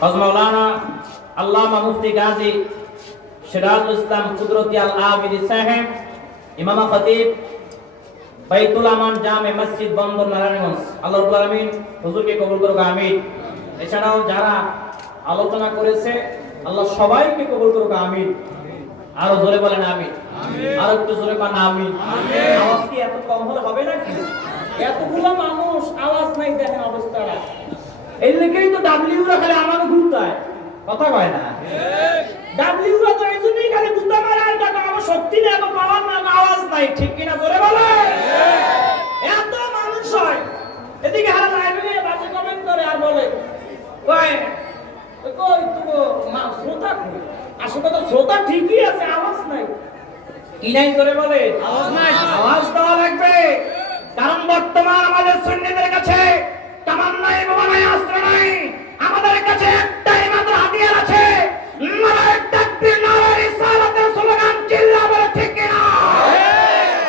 হযরত মাওলানা আল্লামা মুফতি গাজী সিরাজুল ইসলাম কুদরতি আল আবিদি সাহেব ইমাম খতিব বাইতুল আমান জামে মসজিদ বন্দর নারায়ণগঞ্জ, আল্লাহ রাব্বুল আলামিন হুজুরকে কবুল করুক, আমিন। এছাড়াও যারা আলোচনা করেছে আল্লাহ সবাইকে কবুল করুক, আমিন। আরো জোরে বলেন আমিন, আরো একটু জোরে বলেন আমিন। আওয়াজ কি এত কম হলে হবে নাকি? এতগুলো মানুষ আওয়াজ নাই, দেখেন অবস্থাটা। এই লেগেই তো ডাব্লিউরা খালি আমাকে ঘুরতায়, কথা কয় না। ডাব্লিউরা তো এই জন্যই খালি ঘুরতে পারে, আর টাকা আমার শক্তি নেই, এত পাওয়ার না, আওয়াজ নাই, ঠিক কিনা জোরে বলে। এত মানুষ হয়, এদিকে হারা লাইভে বাজে কমেন্ট করে আর বলে কয় কই তুমি মা শ্রোতা কই? আসলে তো শ্রোতা ঠিকই আছে, আওয়াজ নাই। কি নাই জোরে বলে? আওয়াজ নাই। আওয়াজ দেওয়া লাগবে, কারণ বর্তমান আমাদের সুন্নিদের কাছে তামান্না এবং আশ্রয় নাই। আমাদের কাছে একটাই মাত্র হাতিয়ার আছে, নারায়ে তাকবীর, নারায়ে রিসালাতের স্লোগান চিল্লা বলে, ঠিক কিনা?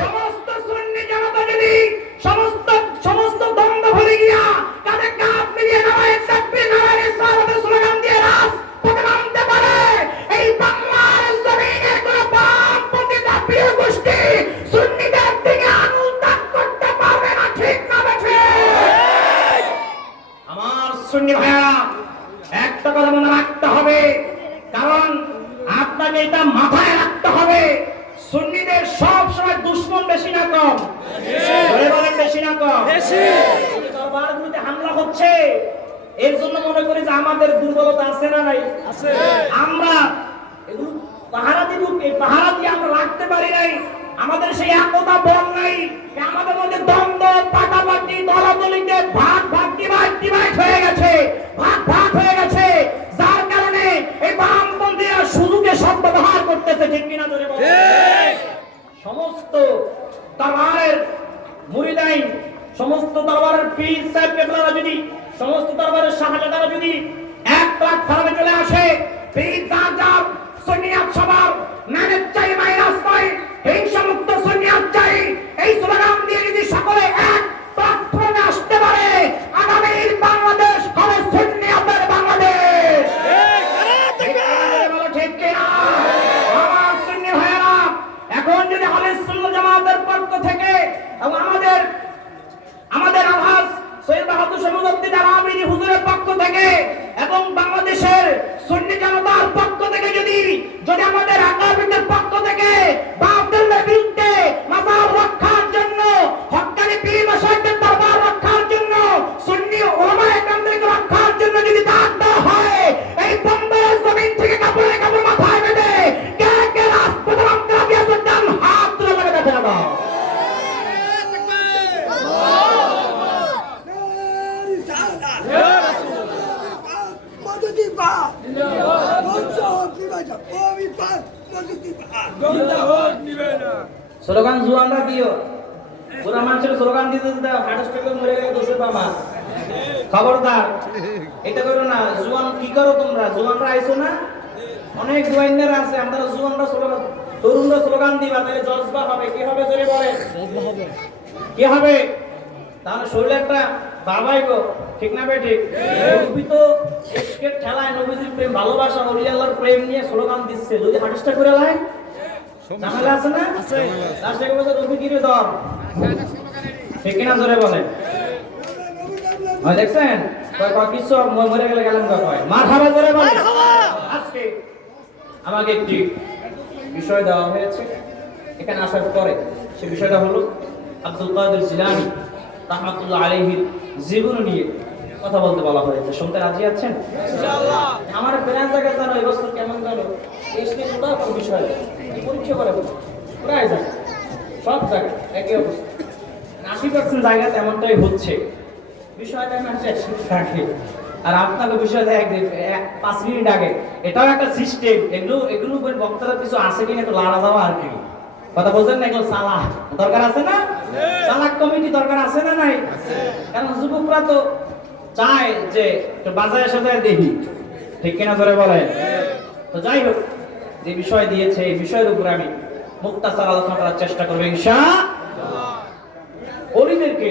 সমস্ত সুন্নি জনতা যদি সমস্ত দ্বন্দ্ব ভুলে গিয়া কাঁধে কাঁধ মিলিয়ে নারায়ে তাকবীর, নারায়ে রিসালাতের স্লোগান দিয়ে রাজপথে নামতে পারে, এই বাংলার জমিনে কোনো বামপন্থী জাতীয় গোষ্ঠী সুন্নিদের দিকে আঙুল তাক করতে পারবে না, ঠিক না বেঠে? আমার সুন্নি ভাইয়া, একটা কথা মনে রাখতে হবে, কারণ আপনাকে এটা মাথায় রাখতে হবে, সুন্নিদের সব সময় দুশমন বেশি না কম? বলেন বেশি না কম? বেশি। দরবারগুলোতে হামলা হচ্ছে, এর জন্য মনে করি যে আমাদের দুর্বলতা আছে না নাই? আছে। আমরা এগুলো পাহারা দিব, এই পাহারা দিয়ে আমরা রাখতে পারি নাই, আমাদের সেই একতা বল নাই, আমাদের মধ্যে দ্বন্দ্ব, পাটাপাটি, দলাদলিতে ভাগ ভাগ ডিভাইড হয়ে গেছে, ভাগ হয়ে গেছে, যার কারণে এই বামপন্থীরা সুযোগে শব্দ ব্যবহার করতেছে, ঠিক কিনা জোরে বলেন? ঠিক। সমস্ত দরবারের মুরিদাইন, সমস্ত দরবারের পীর সাহেব কেবলারা যদি, সমস্ত দরবারের শাহজাদারা যদি এক লাখ ফরমে চলে আসে, পীর যার সুন্নিয়াত সবার ম্যানেজ চাই, মাইনাস নয়, হিংসামুক্ত সুন্নিয়াত চাই, এই স্লোগান দিয়ে যদি সকলে এক প্ল্যাটফর্মে আসতে পারে, আগামীর বাংলাদেশ হবে সুন্নিয়াতের বাংলাদেশ। ঠিক কিনা? আমার সুন্নি ভাইয়েরা, এখন যদি আহলে সুন্নাত জামাতের পক্ষ থেকে এবং আমাদের আলহাজ সৈয়দ বাহাদুর শাহ মুজাদ্দিদ আল-আমিনী হুজুরের পক্ষ থেকে এবং বাংলাদেশের সুন্নি জনতার পক্ষ থেকে যদি আমাদের আকাবিরদের পক্ষ থেকে বাতিলের বিরুদ্ধে মাজার রক্ষার জন্য, হক্কানি পীর মাশায়েখদের দরবার রক্ষার জন্য, সুন্নি উলামায়ে কেরামদের রক্ষার জন্য যদি ডাক দেওয়া হয়, এই বন্দরের জমিন থেকে কাপড়ে কাপড় মাথায় বেঁধে কে কে রাজপথে নামতে রাজি আছেন, ডান হাত তুলে লাগে দেখে না। স্লোগান জুয়ানরা দিও, পুরা মানুষের স্লোগান দিতে দিতে হার্ট স্ট্রোকে মরে গেলে দোষের বাবা, খবরদার এটা করো না। জুয়ান কি করো তোমরা? জুয়ানরা আইছো না, অনেক জুয়াইনরা আছে, আমরা জুয়ানরা স্লোগান, তরুণরা স্লোগান দিবা, তাহলে জজবা হবে। কি হবে জোরে বলে? কি হবে? তাহলে শরীরে একটা বাবাই গো, ঠিক না বেঠিক? নবী তো ইশকের ঠেলায় নবীজির প্রেম, ভালোবাসা, ওলি আল্লাহর প্রেম নিয়ে স্লোগান দিচ্ছে, যদি হাদিসটা করে লাই ঝামেলা আছে না? তার থেকে বলছে নবী গিরে ধর, ঠিক কিনা জোরে বলে? দেখছেন কিছু মরে গেলে গেলাম কয় মারহাবা জোরে বলে। আজকে আমাকে একটি বিষয় দেওয়া হয়েছে এখানে আসার পরে, সে বিষয়টা হলো আব্দুল কাদের জিলানী রাহমাতুল্লাহ আলাইহির জীবন নিয়ে কথা বলতে বলা হয়েছে। শুনতে রাজি আছেন? ইনশাআল্লাহ। আমার প্রাণ জায়গা জানো এই বছর কেমন জানো, এই স্টেজটা কোন বিষয় পরীক্ষা করে প্রায় জায়গা, সব জায়গা একই অবস্থা, 80% জায়গাতে এমনটাই হচ্ছে। বিষয়টা মানুষ একসাথে থাকে, আর আপনাকে বিষয়টা 5 মিনিট আগে, এটাও একটা সিস্টেম। এগুলো বক্তারা কিছু আছে কিনা একটু লাড়া দেওয়া আর কি, কথা বলছেন না? এগুলো চালাক দরকার আছে না? চালাক কমিটি দরকার আছে না নাই? কারণ যুবকরা তো চায় যে একটু বাজারে সাজায় দেখি, ঠিক কিনা ধরে বলে। তো যাই হোক, যে বিষয় দিয়েছে এই বিষয়ের উপর আমি মুক্তাসার আলোচনা করার চেষ্টা করবো ইনশাআল্লাহ। ওলিদেরকে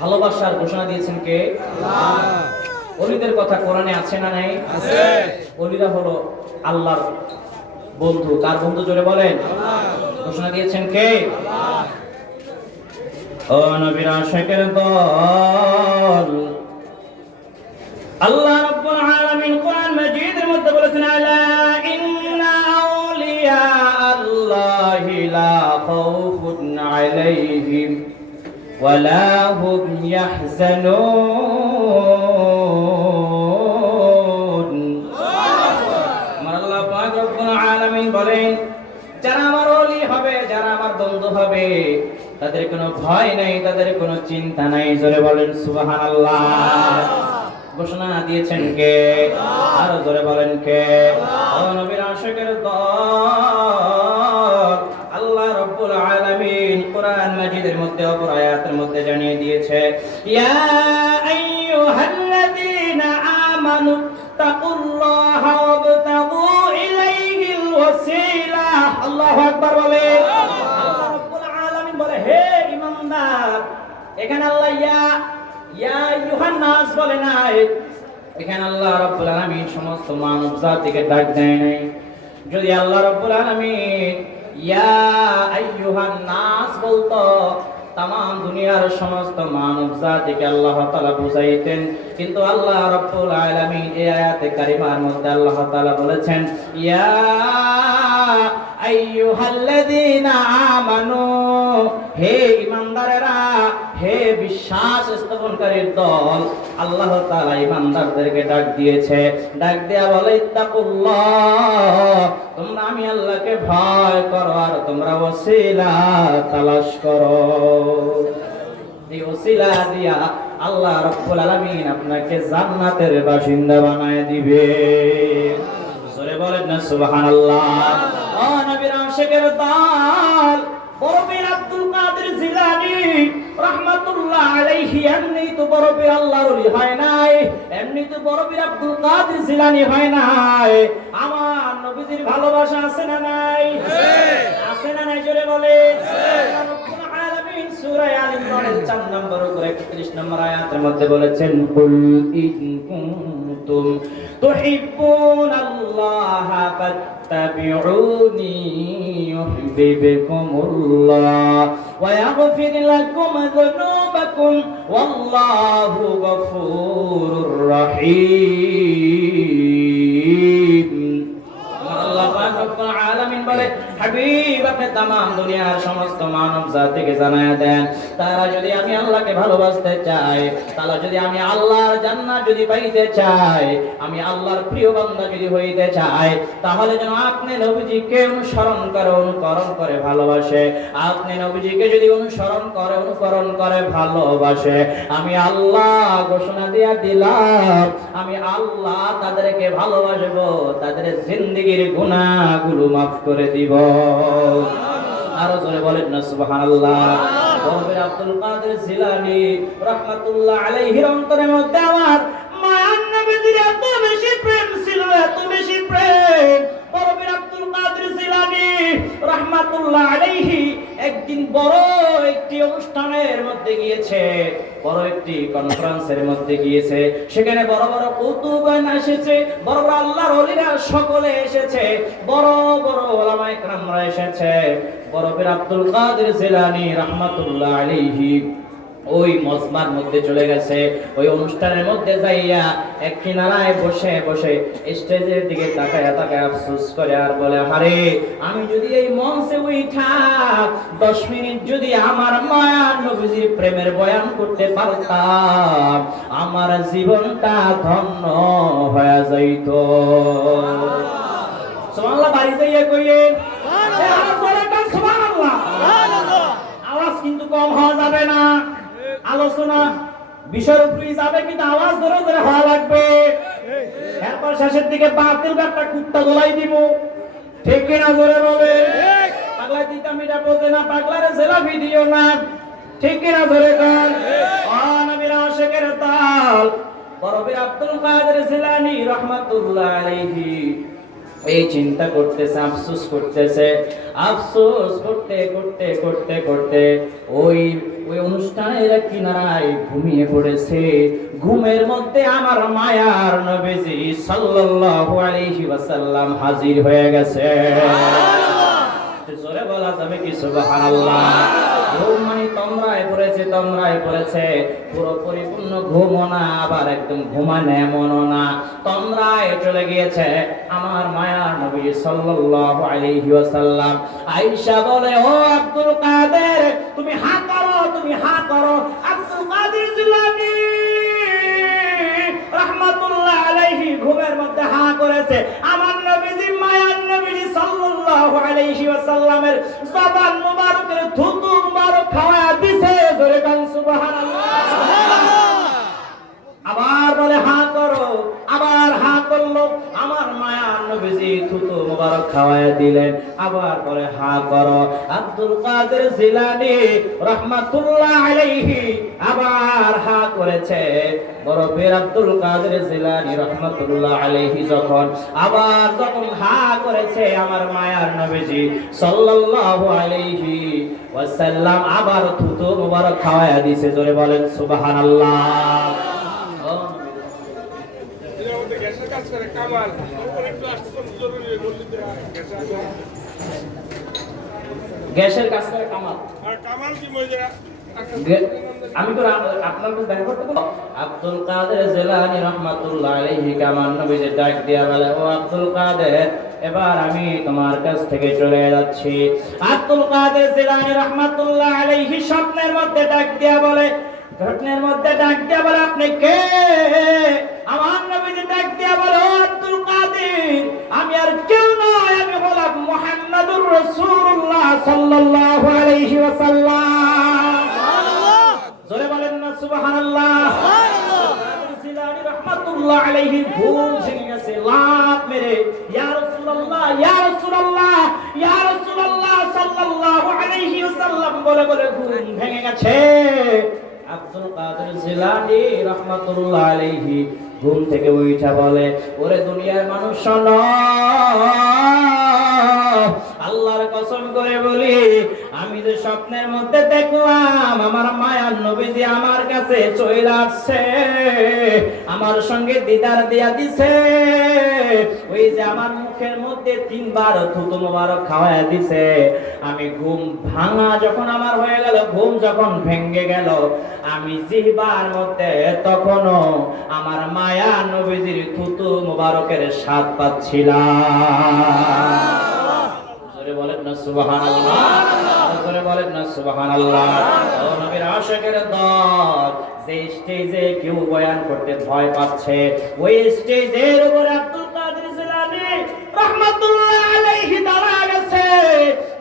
ভালোবাসার ঘোষণা দিয়েছেন কে? আল্লাহ। ওলিদের কথা কোরআনে আছে না নাই? আছে। ওলিরা হলো আল্লাহর বন্ধু। কার বন্ধু জোরে বলেন? আল্লাহ। ঘোষণা দিয়েছেন কে? আল্লাহ। ও নবীর আশিকের দল, আল্লাহ রাব্বুল আলামিন কোরআন মাজিদের মধ্যে বলেছেন, আলা ইন্না আউলিয়া আল্লাহি লা খাউফুন আলাইহিম ওয়া লা হুম ইয়াহজানুন। আমার আল্লাহ পাক রব্বুল আলামিন বলেন, যারা আমার ওলি হবে, যারা আমার বন্ধু হবে, তাদের কোনো ভয় নাই, তাদের কোনো চিন্তা নাই। জোরে বলেন সুবহানাল্লাহ। ঘোষণা দিয়েছেন কে? আরো জোরে বলেন কে? ও নবীর আশিকের দল, আল্লাহ রাব্বুল আলামিন কোরআন মাজিদের মধ্যে অপর আয়াতের মধ্যে জানিয়ে দিয়েছে, ইয়া আইয়ুহাল্লাযীনা আমানু তাকুল্লাহা ওয়াবতাগু ইলাইহিল ওয়াসিলা। আল্লাহু আকবার বলেন। আল্লাহ রাব্বুল আলামিন বলে, হে ঈমানদার। এখানে আল্লাহ ইয়া আইয়ুহান নাস বলে নাই, এখানে আল্লাহ রাব্বুল আলামিন সমস্ত মানব জাতিকে ডাক দেয় নাই। যদি আল্লাহ রাব্বুল আলামিন ইয়া আইয়ুহান নাস বলতো, তাম দুনিয়ার সমস্ত মানব জাতিকে আল্লাহ তাআলা বুঝাইতেন। কিন্তু আল্লাহ রাব্বুল আলামিন এই আয়াতে কারিমার মধ্যে আল্লাহ তাআলা বলেছেন, ইয়া আইয়ুহাল্লাযীনা আমানু, হে ঈমানদারেরা, হে বিশ্বাস স্থাপনকারীর দল। আল্লাহ তাআলা ঈমানদারদেরকে ডাক দিয়েছে, ডাক দেয়া বলে, ইত্তাকুল্লাহ, তোমরা আমি আল্লাহকে ভয় করো আর তোমরা ওসিলা তালাশ করো। এই ওসিলা দিয়া আল্লাহ রাব্বুল আলামিন আপনাকে জান্নাতের বাসিন্দা বানায় দিবে। জোরে বলেন না সুবহানাল্লাহ। ও নবীর আশিকের দল, বড় পীর আব্দুল কাদের জিলানী রাহমাতুল্লাহ আলাইহি এমনি তো বড় পীর আল্লাহর ওলি হয় নাই, এমনি তো বড় পীর আব্দুল কাদের জিলানী হয় নাই। আমার নবীজির ভালোবাসা আছে না নাই? আছে না নাই? জোরে বলে। রব্বুল আলামিন সূরা আল ইমরানের 4 নম্বর করে 31 নম্বর আয়াতের মধ্যে বলেছেন, কুল ইন কুনতুম তুহিব্বুনাল্লাহা ফাত্তাবিউনি ইউহিব্বুকুমুল্লাহ ওয়া ইয়াগফির লাকুম যুনুবাকুম ওয়াল্লাহু গফুরুর রহিম। আল্লাহ পাক রব্বুল আলামিন বলে, হাবিব আপনি तमाम দুনিয়ার সমস্ত মানব জাতিকে জানায়া দেন, তারা যদি আমি আল্লাহকে ভালোবাসতে চায়, তারা যদি আমি আল্লাহর জান্নাত যদি পাইতে চায়, আমি আল্লাহর প্রিয় বান্দা যদি হইতে চায়, তাহলে যেন আপনি নবীজিকে অনুকরণ করে ভালোবাসে। আপনি নবীজিকে যদি অনুকরণ করে ভালোবাসে, আমি আল্লাহ ঘোষণা দিয়া দিলাম, আমি আল্লাহ তাদেরকে ভালোবাসবো, তাদের জিন্দেগীর গুনাহগুলো মাফ করে দিব। আরো জোরে বলেন না সুবহানাল্লাহ। বড় আব্দুল কাদের জিলানী রাহমাতুল্লাহ আলাইহির অন্তরের মধ্যে আমার মায়ার নবীজির এত বেশি প্রেম ছিল, এত বেশি প্রেম। বড় আব্দুল কাদের জিলানী রাহমাতুল্লাহ আলাইহি একদিন বড় একটি অনুষ্ঠানের মধ্যে গিয়েছে, বড় একটি কনফারেন্সের মধ্যে গিয়েছে। সেখানে বড় বড় কুতুবান এসেছে, বড় বড় আল্লাহর ওলিরা সকলে এসেছে, বড় বড় উলামায়ে কেরামরা এসেছে। বড় পীর আব্দুল কাদের জিলানী রাহমাতুল্লাহ আলাইহি ওই মজমার মধ্যে চলে গেছে। ওই অনুষ্ঠানের মধ্যে যাইয়া এক কিনারায় বসে বসে স্টেজের দিকে তাকায় আফসোস করে আর বলে, আরে আমি যদি এই মঞ্চে উঠা 10 মিনিট যদি আমার মায়ার নবীজির প্রেমের বয়ান করতে পারতাম, আমার জীবনটা ধন্য হয়ে যাইত। সুবহানাল্লাহ। বাড়ি যাইয়া কইলেন, সুবহানাল্লাহ। আওয়াজ কিন্তু কম হওয়া যাবে না, আলোচনা বিষয়ের উপরে যাবে কিন্তু আওয়াজ ধরে ধরে হওয়া লাগবে। এরপর শেষের দিকে বাতিল একটা কুত্তা দোলাই দিব, ঠিক কিনা? জোরে বলে। পাগলা দিতাম এটা বোঝে না, পাগলারে জেলাফি দিও না, ঠিক কিনা? জোরে কর। নবীর আশিকের দল, বড় পীর আব্দুল কাদের জিলানী রাহমাতুল্লাহ আলাইহি এই চিন্তা করতেছে, আফসোস করতেছে, আফসোস করতে করতে করতে করতে ওই অনুষ্ঠানের কিনারায় ঘুমিয়ে পড়েছে। ঘুমের মধ্যে আমার মায়ার নবীজি সাল্লাল্লাহু আলাইহি ওয়াসাল্লাম হাজির হয়ে গেছে। জোরে বলা যাবে কি সুবহানাল্লাহ? ঘুম মানে তন্দ্রায় পড়েছে, পুরো পরিপূর্ণ ঘুমও না, আবার একদম ঘুমানো এমনও না, তন্দ্রায় চলে গিয়েছে আমার মায়ার নবী সাল্লাল্লাহু আলাইহি ওয়াসাল্লাম। আয়েশা বলে, ও আব্দুল কাদের, তুমি হা করো, তুমি হা করো। আব্দুল কাদের জিলানী রাহমাতুল্লাহ আলাইহি ঘুমের মধ্যে হা করেছে। আমার নবীজি মায়ার নবীজি সাল্লাল্লাহু আলাইহি ওয়াসাল্লামের জবান মুবারকের থুতু মুবারক খাওয়া দিছে। জোরে গান সুবহানাল্লাহ। আবার বলে হা করো, আবার হা করলো। আমার মায়ার নবীজি থুতু মুবারক খাওয়ায় দিলেন। আবার বলে হা করো। আব্দুল কাদের জিলানী রাহমাতুল্লাহ আলাইহি আবার হা করেছে। বড় পীর আব্দুল কাদের জিলানী রাহমাতুল্লাহ আলাইহি যখন হা করেছে, আমার মায়ার নবীজি সাল্লাল্লাহু আলাইহি ওয়াসাল্লাম আবার থুতু মুবারক খাওয়ায় দিয়েছে। জোরে বলেন সুবহানাল্লাহ। গ্যাসের কাজ করে কামাল। আমি তো আপনার কাছে দেখা করতে পারবো। আব্দুল কাদের জিলানী রাহমাতুল্লাহ আলাইহি কামান নবীজি ডাক দিয়া বলে, ও আব্দুল কাদের, এবার আমি তোমার কাছ থেকে চলে যাচ্ছি। আব্দুল কাদের জিলানী রাহমাতুল্লাহ আলাইহি স্বপ্নের মধ্যে ডাক দিয়া বলে, আপনি কে? আমার নবীজি ডাক দিয়া বলে, ও আব্দুল কাদের, আমি আর কেউ নয়, আমি হলাম মুহাম্মাদুর রাসূলুল্লাহ সাল্লাল্লাহু আলাইহি ওয়াসাল্লাম। জোরে বলেন না সুবহানাল্লাহ। জিলানী রাহমাতুল্লাহ আলাইহি ঘুম ভেঙে গেছে, লাফ মেরে ইয়া রাসূলুল্লাহ, ইয়া রাসূলুল্লাহ, ইয়া রাসূলুল্লাহ সাল্লাল্লাহু আলাইহি ওয়াসাল্লাম বলে বলে ঘুম ভেঙে গেছে। আব্দুল কাদের জিলানী রাহমাতুল্লাহ আলাইহি ঘুম থেকে উঠা বলে, ওরে দুনিয়ার মানুষ শোনো, আল্লাহর কসম করে বলি, আমি যে স্বপ্নের মধ্যে দেখলাম আমার মায়ার নবীজি আমার কাছে চলে আসছে, আমার সঙ্গে দিদার দিয়া দিছে, ওই যে আমার মুখের মধ্যে 3 বার থুতু মোবারক খাওয়ায় দিছে। আমি ঘুম ভাঙা যখন আমার হয়ে গেল, ঘুম যখন ভেঙে গেল, আমি জিহ্বার মধ্যে তখনও আমার মায়া নবীজির থুতু মোবারকের স্বাদ পাচ্ছিলাম। জোরে বলেন না সুবহানাল্লাহ, জোরে বলেন না সুবহানাল্লাহ। ও নবীর আশিকের দল, যে স্টেজে কেউ বয়ান করতে ভয় পাচ্ছে, ওই স্টেজের উপর আব্দুল কাদের জিলানী রাহমাতুল্লাহ আলাইহি দাঁড়া গেছে।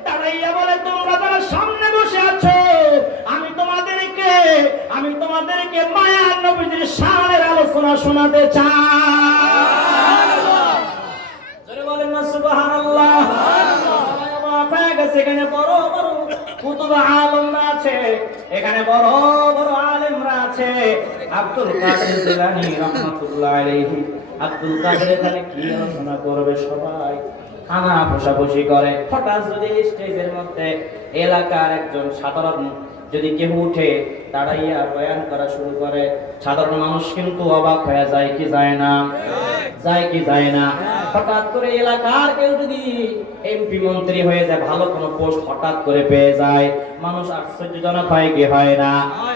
দাঁড়াইয়া বলে, তোমরা যারা সামনে বসে আছো, আমি তোমাদেরকে মায়ার নবীজির শানের আলোচনা শোনাতে চাই। জোরে বলেন না সুবহানাল্লাহ। এখানে বড় বড় কুতুব আলেমরা আছে, এখানে বড় বড় আলেমরা আছে। আব্দুল কাদের জিলানী রাহমাতুল্লাহ আলাইহি আব্দুল কাদের এখানে কি আলোচনা করবে, সবাই খানা বসাবসি করে। হঠাৎ যদি স্টেজের মধ্যে এলাকার একজন সাধারণ যদি কেউ উঠে দাঁড়াইয়া বয়ান করা শুরু করে, সাধারণ মানুষ কিন্তু অবাক হয়ে যায় কি যায় না? যায় কি যায় না? হঠাৎ করে এলাকার কেউ যদি এমপি মন্ত্রী হয়ে যায়, ভালো কোনো পোস্ট হঠাৎ করে পেয়ে যায়, মানুষ আশ্চর্যজনক হয় কি হয় না?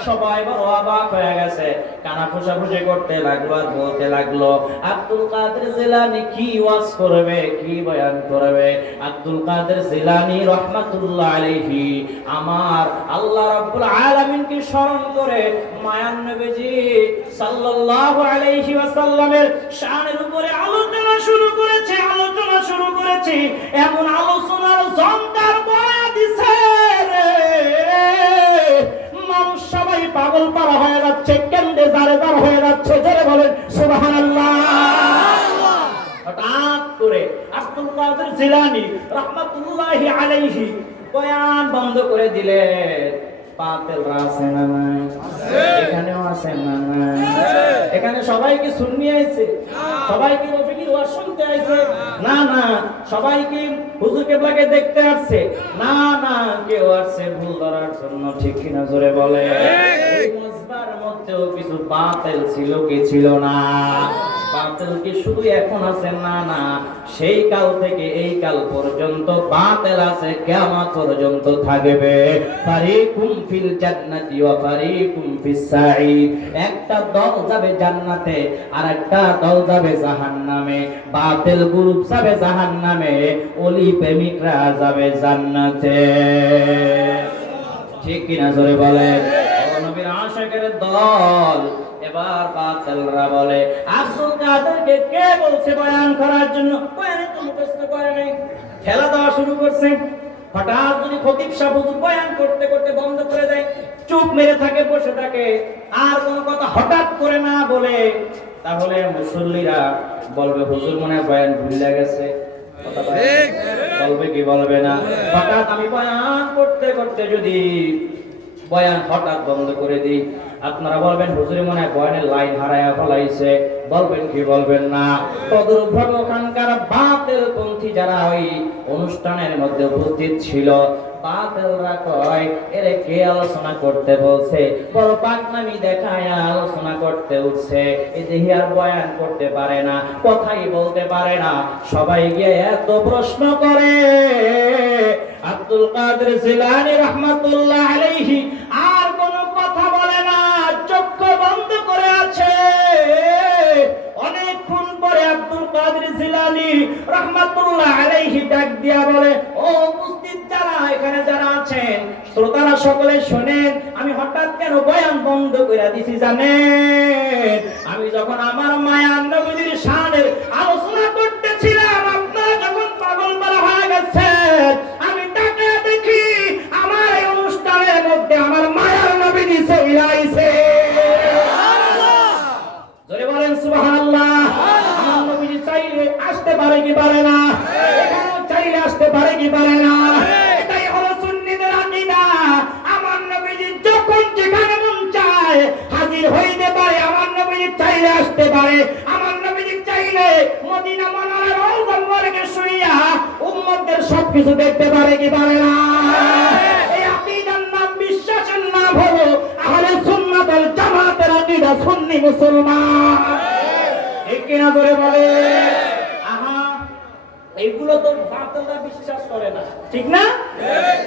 সবাই বড় অবাক হয়ে গেছে, কানা ফুসাফুসি করতে লাগলো আর বলতে লাগলো, আব্দুল কাদের জিলানী কি ওয়াজ করবে, কি বয়ান করবে? আব্দুল কাদের জিলানী রাহমাতুল্লাহ আলাইহি আমার আল্লাহ রাব্বুল আলামিনকে স্মরণ করে মায়ার নবীজি সাল্লাল্লাহু আলাইহি ওয়াসাল্লামের শানের উপরে আলোচনা শুরু করেছে। এমন আলোচনার জঙ্কার বয়া দিছে রে, মানুষ সবাই পাগল পারা হয়ে যাচ্ছে, কেন্দ্রে জারে জার হয়ে যাচ্ছে। জোরে বলেন সুবহানাল্লাহ। হঠাৎ করে আব্দুল কাদের জিলানী রাহমাতুল্লাহি আলাইহি বয়ান বন্ধ করে দিলেন। বাতিলরা আছে না নাই? এখানেও আছে না নাই? এখানে সবাইকে সুন্নি আইছে, সবাইকে রফিকির ওয়াজ শুনতে আইছে না না, সবাইকে হুজুর কেবলাকে দেখতে আসছে না না, কেউ আসছে ভুল ধরার জন্য, ঠিক কিনা জোরে বলে? ওই মজবার মধ্যেও কিছু বাতিল ছিল কি ছিল না? বাতিল কি শুধু এখন আছে? না না, সেই কাল থেকে এই কাল পর্যন্ত বাতিল আছে, কিয়ামত পর্যন্ত থাকবে। ফারিকুম ফিল জান্নাতি ওয়া ফারিকুম ফিস সাঈদ, একটা দল যাবে জান্নাতে আর একটা দল যাবে জাহান্নামে। বাতিল গ্রুপ যাবে জাহান্নামে, ওলি প্রেমিকরা যাবে জান্নাতে, ঠিক কিনা জোরে বলে? নবীর আশিকের দল। এবার বাতিলরা বলে, আব্দুল কাদেরকে কে বলছে বয়ান করার জন্য? বয়ানে তো মুখস্থ করে নাই, খেলা দেওয়া শুরু করছে। হঠাৎ যদি খতিব সাহেব হুজুর বয়ান করতে করতে বন্ধ করে দেয়, চুপ মেরে থাকে, বসে থাকে, আর কোনো কথা হঠাৎ করে না বলে, তাহলে মুসল্লিরা বলবে হুজুর মনে হয় বয়ান ভুলে গেছে। বলবে কি বলবে না? হঠাৎ আমি বয়ান করতে করতে যদি বয়ান হঠাৎ বন্ধ করে দিই, আপনারা বলবেন হুজুরে মনে হয় বয়ানের লাইন হারায়া ফলাইছে। বলবেন কি বলবেন না? তদুরভাবে ওখানকার বাতিল পন্থী যারা ওই অনুষ্ঠানের মধ্যে উপস্থিত ছিল, বাতিলরা কয়, এরে কে আলোচনা করতে বলছে? বড় পাকনামি দেখায় আলোচনা করতে উঠছে, এই দেহি আর বয়ান করতে পারে না, কথাই বলতে পারে না। সবাই গিয়ে এত প্রশ্ন করে, আব্দুল কাদের জিলানী রাহমাতুল্লাহ আলাইহি আর কোনো কথা বলে না, চক্ষু বন্ধ করে আছে। অনেকক্ষণ পরে আব্দুল কাদের জিলানী রাহমাতুল্লাহ আলাইহি ডাক দিয়া বলে, ও উপস্থিত যারা এখানে যারা আছেন, শ্রোতারা সকলে শুনেন, আমি হঠাৎ কেন বয়ান বন্ধ করে দিছি জানেন? আমি যখন আমার মায়ার নবীর শানের আলোচনা করতেছিলাম, আপনারা যখন পাগল বলা হয়ে গেছে, আমি তাকে দেখি আমার এই অনুষ্ঠানের মধ্যে আমার মায়ার নবী চলে আইছে। জোরে বলেন সুবহানাল্লাহ। আমার নবী চাইলে আসতে পারে কি পারে না? এখানে চাইলে আসতে পারে কি পারে না? এটাই হলো সুন্নিদের আকীদা। আমার নবী যখন যেখানে মন চায় হাজির হইতে পারে, আমার নবী চাইলে আসতে পারে, আমার নবী চাইলে মদিনা মুনাওয়ারার রওজা মুবারকে শুইয়া উম্মতদের সবকিছু দেখতে পারে কি পারে না? এই আকীদার নাম, বিশ্বাসের নাম হলো আহলে সুন্নাত ওয়াল জামাতের আকীদা, সুন্নি মুসলমান, ঠিক কিনা জোরে বলে? আহা, এগুলো তো বাতিলরা বিশ্বাস করে না, ঠিক না?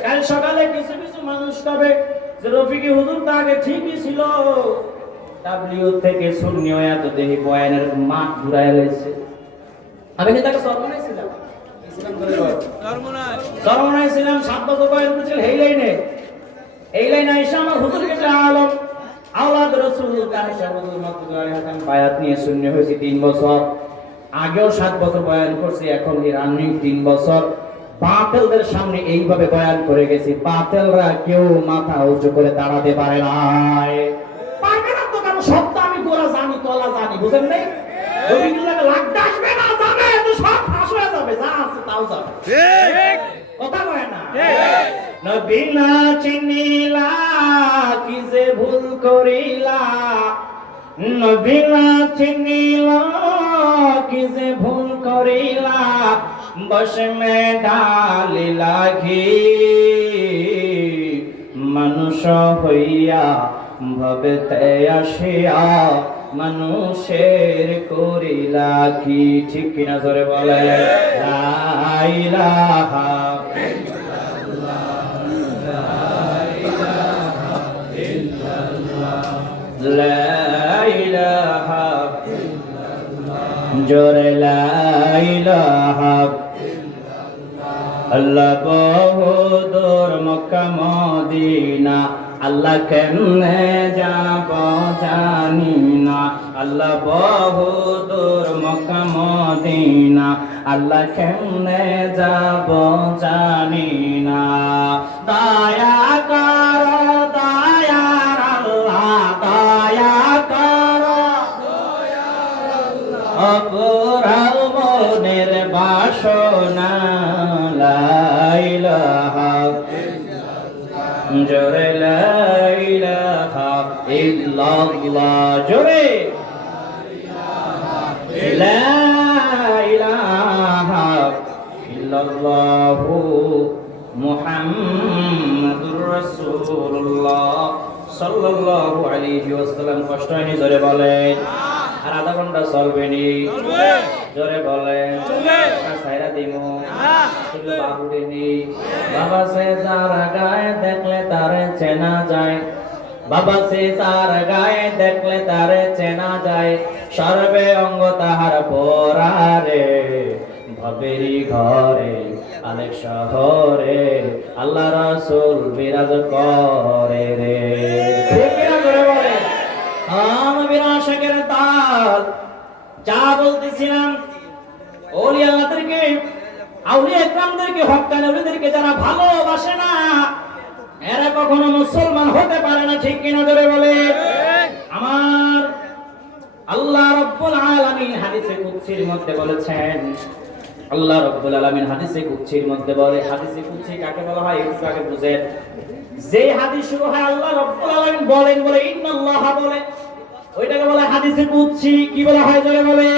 কাল সকালে কিছু কিছু মানুষ কবে যে রফিকি হুজুর তো আগে ঠিকই ছিল, তাবলিগ থেকে সুন্নি হয়ে তো দেখি বয়ানের মাঠ ঘুরায় লাইছে। আমি কি তাকে সরমনাই ছিলাম? সরমনাই ছিলাম, 7 বছর বয়স ছিল। এই লাইনে এসে আমার হুজুরকে আলম আওলাদ রাসূল কারশা হুজুর মাতুল্লাহ আলাইহি বায়াত নিয়ে সুন্নি হয়েছে 3 বছর। আগেও 7 বছর বয়ান করছি, এখন রানিং 3 বছর। বাতিলদের সামনে এইভাবে বয়ান করে গেছি, বাতিলরা কেউ মাথা উঁচু করে দাঁড়াতে পারে নাই। পারবে না তো, কারণ সব তো আমি গোড়া জানি, তলা জানি, বুঝেন নাই? রবিউল্লাহকে লাগতে আসবে না, যাবে তো সব ফাঁস হয়ে যাবে, যা আছে তাও যাবে, ঠিক কথা কয় না? নবী না চিনিলা কি যে ভুল করিলা, নবী না চিনিলা কি যে ভুল করিলা, বসে মে ঢালিলা ঘি, মানুষ হইয়া ভবেতে আসিয়া মানুষের করিলা কি, ঠিক কিনা জোরে বলে? লা ইলাহা জোরে লা ইলাহা আল্লাহ বহুদূর মক্কা মদিনা, আল্লাহ কেমনে যাব জানি না, আল্লাহ বহুদূর মক্কা মদিনা, আল্লাহ কেমনে যাব জানি না। দয়া করো দয়ার আল্লাহ, দয়া করো অকুরাল মনের বাসনা, লা ইলাহা জোরে লা ইলাহা ইল্লাল্লাহ, জোরে লা ইলাহা ইল্লাল্লাহু মুহাম্মাদুর রাসূলুল্লাহ সাল্লাল্লাহু আলাইহি ওয়াসাল্লাম। কষ্ট হয়নি? জোরে বলেন। আর আধা ঘন্টা চলবে নি? জোরে বলেন। সাইরা দিমু শুধু বাহুরে নি। বাবা সে যার গায়ে দেখলে তারে চেনা যায়, বাবা সে তার গায়ে দেখলে তারে চেনা যায়, সর্বে অঙ্গ তাহার পরারে, ভবেরি ঘরে আলেক শহরে আল্লাহ রাসূল বিরাজ করে রে। ঠিক না? করে বলে নবীর আশিকের তাল। যা বলতেছিলাম, ওলিয়া আল্লাহদেরকে, আউলিয়া ইকরামদেরকে, হক্কানি ওলিদেরকে যারা ভালোবাসে না এরা কখনো মুসলমান হতে পারে না। ঠিক কিনা? ধরে বলে। আমার আল্লাহ রাব্বুল আলামিন হাদিসে কুদসির মধ্যে বলেছেন, আল্লাহ রাব্বুল আলামিন হাদিসে কুদসির মধ্যে বলে, হাদিসে কুদসি কাকে বলা হয় একটু আগে বুঝেন। যে হাদিস শুরু হয় আল্লাহ রাব্বুল আলামিন বলেন বলে ইন্নাল্লাহ বলে, ওইটাকে বলে হাদিসে কুদসি। কি বলা হয়? জোরে বলে।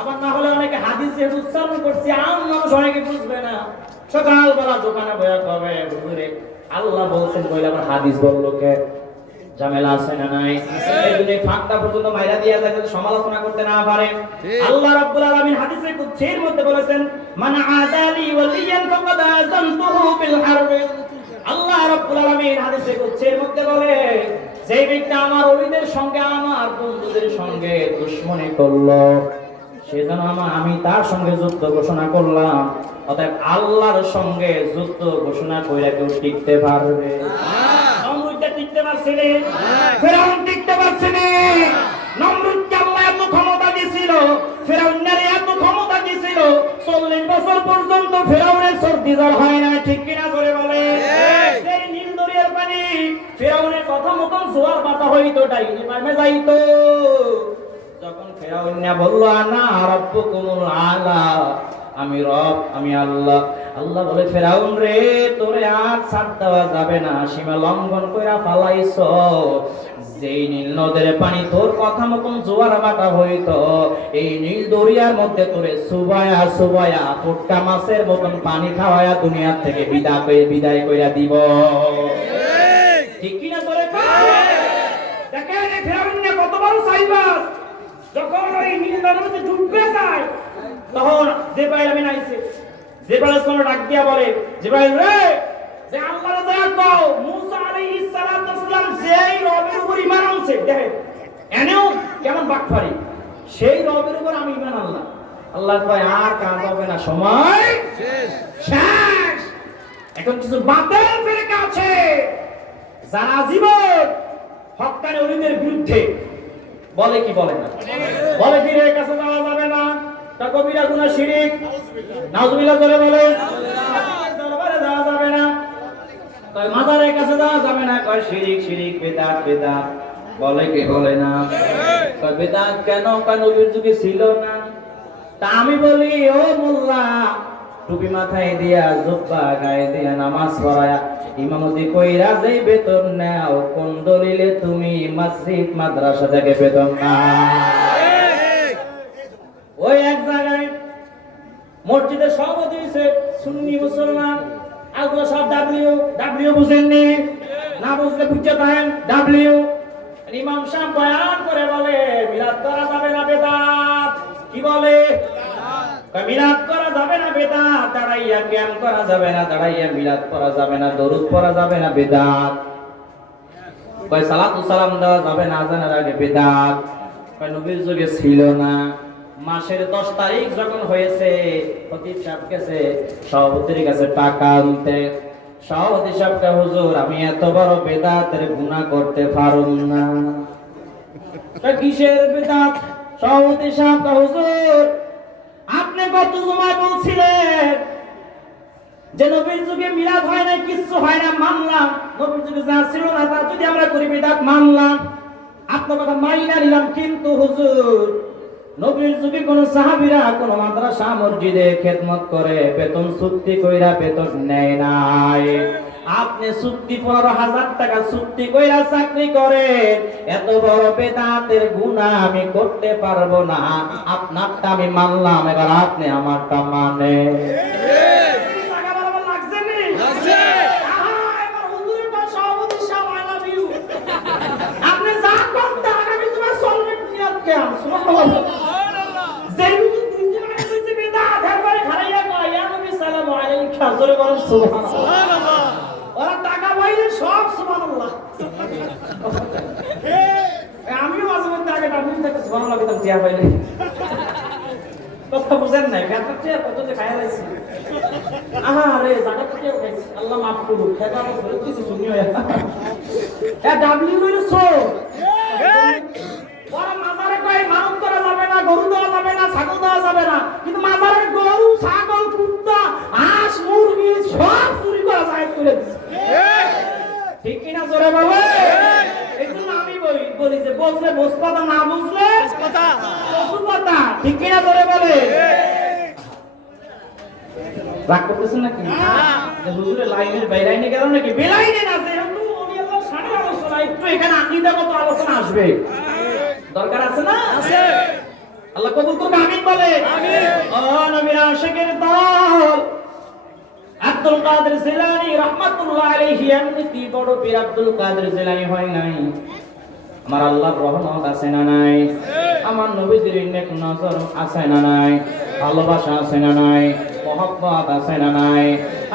আবার না হলে অনেকে হাদিসে উচ্চারণ করছে, আম মানুষ অনেকে বুঝবে না। সকালবেলা দোকানে বয়া কবে হুজুরে আল্লাহ বলছেন কইলে আবার হাদিস বললো কে? ঝামেলা আছে না নাই? এই দুই ফাঁকটা পর্যন্ত মাইরা দিয়া যায় যাতে সমালোচনা করতে না পারে। আল্লাহ রাব্বুল আলামিন হাদিসে কুদসির মধ্যে বলেছেন, মান আদালি ওয়ালিয়ান ফাকাদ আযানতুহু বিল হারব। আল্লাহ রাব্বুল আলামিন হাদিসে কুদসির মধ্যে বলে, যে ব্যক্তি আমার ওলিদের সঙ্গে, আমার বন্ধুদের সঙ্গে দুশমনি করলো, সেজন্য আমি তার সঙ্গে যুদ্ধ ঘোষণা করলাম। অতএব আল্লাহর সঙ্গে যুদ্ধ ঘোষণা কইরা কেউ টিকতে পারবে? নমরুদটা টিকতে পারছে না, ফেরাউন টিকতে পারছে না। নমরুদকে আল্লাহ এত ক্ষমতা দিয়েছিল, ফেরাউনের এত ক্ষমতা দিয়েছিল, 40 বছর পর্যন্ত ফেরাউনের সর্দি জ্বর হয় না। ঠিক কিনা? জোরে বলে। সেই নীল দরিয়ার পানি ফেরাউনের কথা মতন জোয়ার বাতা হইতো, ডাইনি মারমে যাইতো। যখন ফেরাউন বলল আনা রাব্বুকুমুল আলা, আমি রব, আমি আল্লাহ, আল্লাহ বলে ফেরাউন রে তোরে আর ছাড় দেওয়া যাবে না, সীমা লঙ্ঘন কইরা ফালাইছ। যেই নীল নদের পানি তোর কথা মতন জোয়ার বাটা হইতো, এই নীল দরিয়ার মধ্যে তোরে সুবায়া সুবায়া ফুটকা মাছের মতন পানি খাওয়ায়া দুনিয়া থেকে বিদায় কইরা দিব। ঠিক কিনা? তোরে দেখেন ফেরাউন কত বড় সাইবাস। যখন ওই নীল নদের মধ্যে ডুববে যায়, তখন জিবরাইল আমিন আইছে। জিবরাইল আসমানে ডাক দিয়া বলে, জিবরাইল রে, যে আল্লাহর দয়া কও, মুসা আলাইহিস সালাতু ওয়াসসালাম যেই রবের উপর ঈমান আনছে, দেখেন এনেও কেমন বাটপারি, সেই রবের উপর আমি ঈমান আনলাম। আল্লাহ কয় আর কাজ হবে না, সময় শেষ। এখন কিছু বাতিল ফিরকা আছে যারা জীবন হক্কানি ওলিদের বিরুদ্ধে বলে। কি বলে না? বলে পীরের কাছে যাওয়া যাবে না, তা কবিরা গুনাহ শিরক, নাউজুবিল্লাহ করে বলে। দরবারে যাওয়া যাবে না, কয় মাজারের কাছে যাওয়া যাবে না, কয় শিরক শিরক, বিদআত বিদআত। বলে কি? বলে না। কয় বিদআত কেন? কয় নবীর যুগে ছিল না। তা আমি বলি ও মোল্লা, টুপি মাথায় দিয়া, জুব্বা গায়ে দিয়া, নামাজ পড়ায়া, ইমামতি কইরা যেই বেতন নাও, কোন দলিলে তুমি মসজিদ মাদ্রাসা থেকে বেতন নাও? ওই এক জায়গায় মসজিদের সভাপতি হইছে সুন্নি মুসলমান, আগুলো সব ডাব্লিউ ডাব্লিউ, বুঝেননি? না বুঝলে বুঝতে পারেন ডাব্লিউ। ইমাম সাহেব বয়ান করে বলে মিলাদ করা যাবে না, বেদাত। কি বলে? মিলাদ করা যাবে না, বেদাত। দাঁড়াইয়া কিয়াম করা যাবে না, দাঁড়াইয়া মিলাদ করা যাবে না, দরুদ পড়া যাবে না, বেদাত। কয় সালাতু সালাম দেওয়া যাবে না আযানের আগে, বেদাত। কয় নবীর যুগে ছিল না। মাসের 10 তারিখ যখন হয়েছে, খতিব সাহেব গেছে সভাপতির কাছে টাকা আনতে। সভাপতি সাহেবকে, হুজুর আমি এত বড় বেদাতের গুনাহ করতে পারুম না। কিসের বেদাত? সভাপতি সাহেব, হুজুর আপনি গত জুমায় বলছিলেন যে নবীর যুগে মিলাদ হয় না, কিছু হয় না, মানলাম। নবীর যুগে যা ছিল না তা যদি আমরা করি বেদাত, মানলাম, আপনার কথা মানি না নিলাম। কিন্তু হুজুর নবীর যুগে কোন সাহাবীরা কোন মাদ্রাসা মসজিদে খেদমত করে বেতন চুক্তি কইরা বেতন নেয় নাই। আপনি চুক্তি 15,000 টাকা চুক্তি কইরা চাকরি করেন, এত বড় বেদাতের গুনাহ আমি করতে পারবো না। আপনারটা আমি মানলাম, এবার আপনি আমারটা মানে। আমিও মাঝে মধ্যে আগে কথা বুঝেন নাই, কত যে খায়া লাইছি। আরে জায়গা তো কেউ খাইছি, আল্লাহ মাফ করুক। খেতা ধরে কিছু দুনিয়া ডাবলি হইলো সো ওরা মাজারে কয় মানত করা যাবে না, গরু দেওয়া যাবে না, ছাগল দেওয়া যাবে না, কিন্তু মাজারে গরু, ছাগল, কুত্তা, হাঁস, মুরগি সব চুরি করা যায় করে দিচ্ছে। ঠিক কিনা জোরে বলো? এজন্য আমি বলি যে বুঝলে বসপাতা, না বুঝলে বসপাতা। ঠিক কিনা জোরে বলে? রাগ করতেছেন নাকি? যে হুজুরে লাইনের বাইরাইনে গেল নাকি? বেলাইনে না, যেহেতু উনি আল্লাহর শানের আলোচনা, একটু এখানে আকীদাগত আলোচনা আসবে, দরকার আছে না? আছে। আল্লাহ কবুল করবে, আমিন বলে। আমিন। ও নবীর আশিকের দল, আব্দুল কাদের জিলানী রাহমাতুল্লাহ আলাইহি, এমনি বড় পীর আব্দুল কাদের জিলানী হয় নাই। আমার আল্লাহর রহমত আছে না নাই? আমার নবীজির নেক নজর আছে না নাই? ভালোবাসা আছে না নাই? মহব্বত আছে না নাই?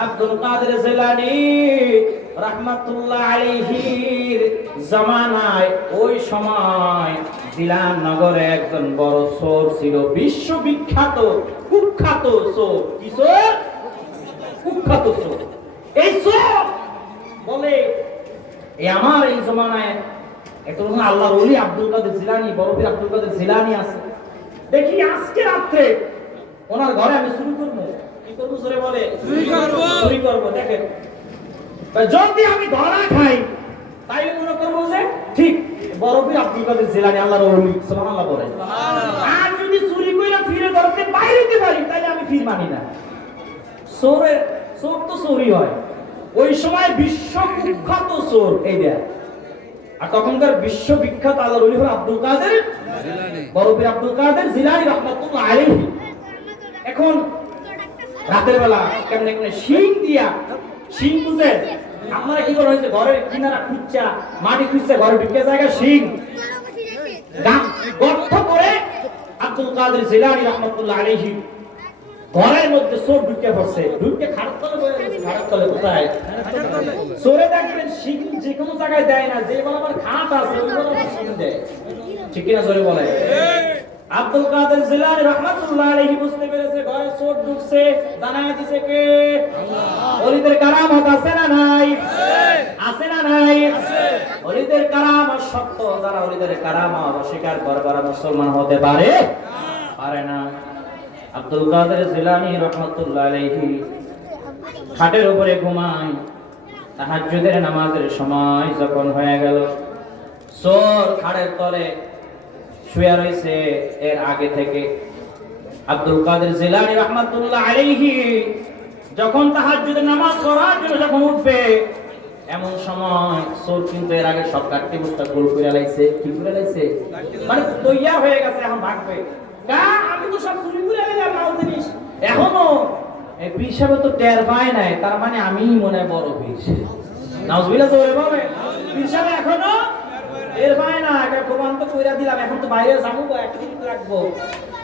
আব্দুল কাদের জিলানী রাহমাতুল্লাহ আলাইহির জামানায় ওই সময় জিলান নগরে একজন বড় চোর ছিল, বিশ্ববিখ্যাত কুখ্যাত চোর। কি চোর? কুখ্যাত চোর। এই চোর বলে আমার এই জমানায় একজন আল্লাহর ওলি আব্দুল কাদের জিলানী, বড় পীর আব্দুল কাদের জিলানী আছে, দেখি আজকে রাত্রে ওনার ঘরে আমি চুরি করবো। কি করবো জোরে বলে? চুরি করবো। দেখেন, যদি আমি ধরা খাই তাই মনে করবো যে ঠিক বড় পীর আব্দুল কাদের জিলানী আল্লাহর ওলি, সুবহানাল্লাহ বলেন। আর যদি চুরি কইরা ফিরে ধরতে বাইরেতে পারি তাহলে আমি ফির মানি না। চোর তো চোরই হয়। ওই সময় বিশ্ববিখ্যাত চোর এই দেয়। আর তখনকার বিশ্ববিখ্যাত আল্লাহর ওলি হলো আব্দুল কাদের জিলানী, বড় পীর আব্দুল কাদের জিলানী রাহমাতুল্লাহ আলাইহি। এখন রাতের বেলা কেমনে কেমনে শিং দিয়া, শিং বুঝে আপনারা কি করেন? হয়েছে ঘরের কিনারা খুঁজছা, মাটি খুঁজছে, ঘরে ঢুকে জায়গা শিং গর্ত করে আব্দুল কাদের জিলানী রাহমাতুল্লাহ আলাইহি ঘরের মধ্যে চোর ঢুকে পড়ছে। ঢুকে খারাপ তলে বসে গেছে। খারাপ তলে কোথায়? চোরে দেখবেন শিং যে কোনো জায়গায় দেয় না, যে বরাবর খাট আছে ওই বরাবর শিং দেয়। ঠিক কিনা জোরে বলে? আব্দুল কাদের জিলানী রাহমাতুল্লাহ আলাইহি বুঝতে পেরেছে ঘরে চোর ঢুকছে, জানায় দিছে কে? আল্লাহ। ওলিদের কারামত আছে না নাই? আছে না নাই? ওলিদের কারামত সত্য। যারা ওলিদের কারামত অস্বীকার করে তারা মুসলমান হতে পারে না। আব্দুল কাদের জিলানী রাহমাতুল্লাহ আলাইহি খাটের উপরে ঘুমায়। তাহাজ্জুদের নামাজের সময় যখন হয়ে গেল, চোর খাটের তলে শুয়ে রয়েছে। এর আগে থেকে আব্দুল কাদের জিলানী রাহমাতুল্লাহ আলাইহি যখন তাহাজ্জুদের নামাজ পড়ার জন্য যখন উঠবে, এমন সময় চোর কিন্তু এর আগে সব কাটতে বুঝতে গোল করে লাইছে। কি করে লাইছে? মানে তৈয়ার হয়ে গেছে, এখন ভাগবে। আমি তো সব চুরি করে এলাম, মাল জিনিস এখনো এই পীর সাহেব তো টের পায় নাই, তার মানে আমি মনে বড় পীর। নাউজুবিল্লাহ জোরে বলে। পীর সাহেব এখনো টের পায় না। একটা প্রমাণ তো কইরা দিলাম, এখন তো বাইরে যাবো, একদিন রাখবো।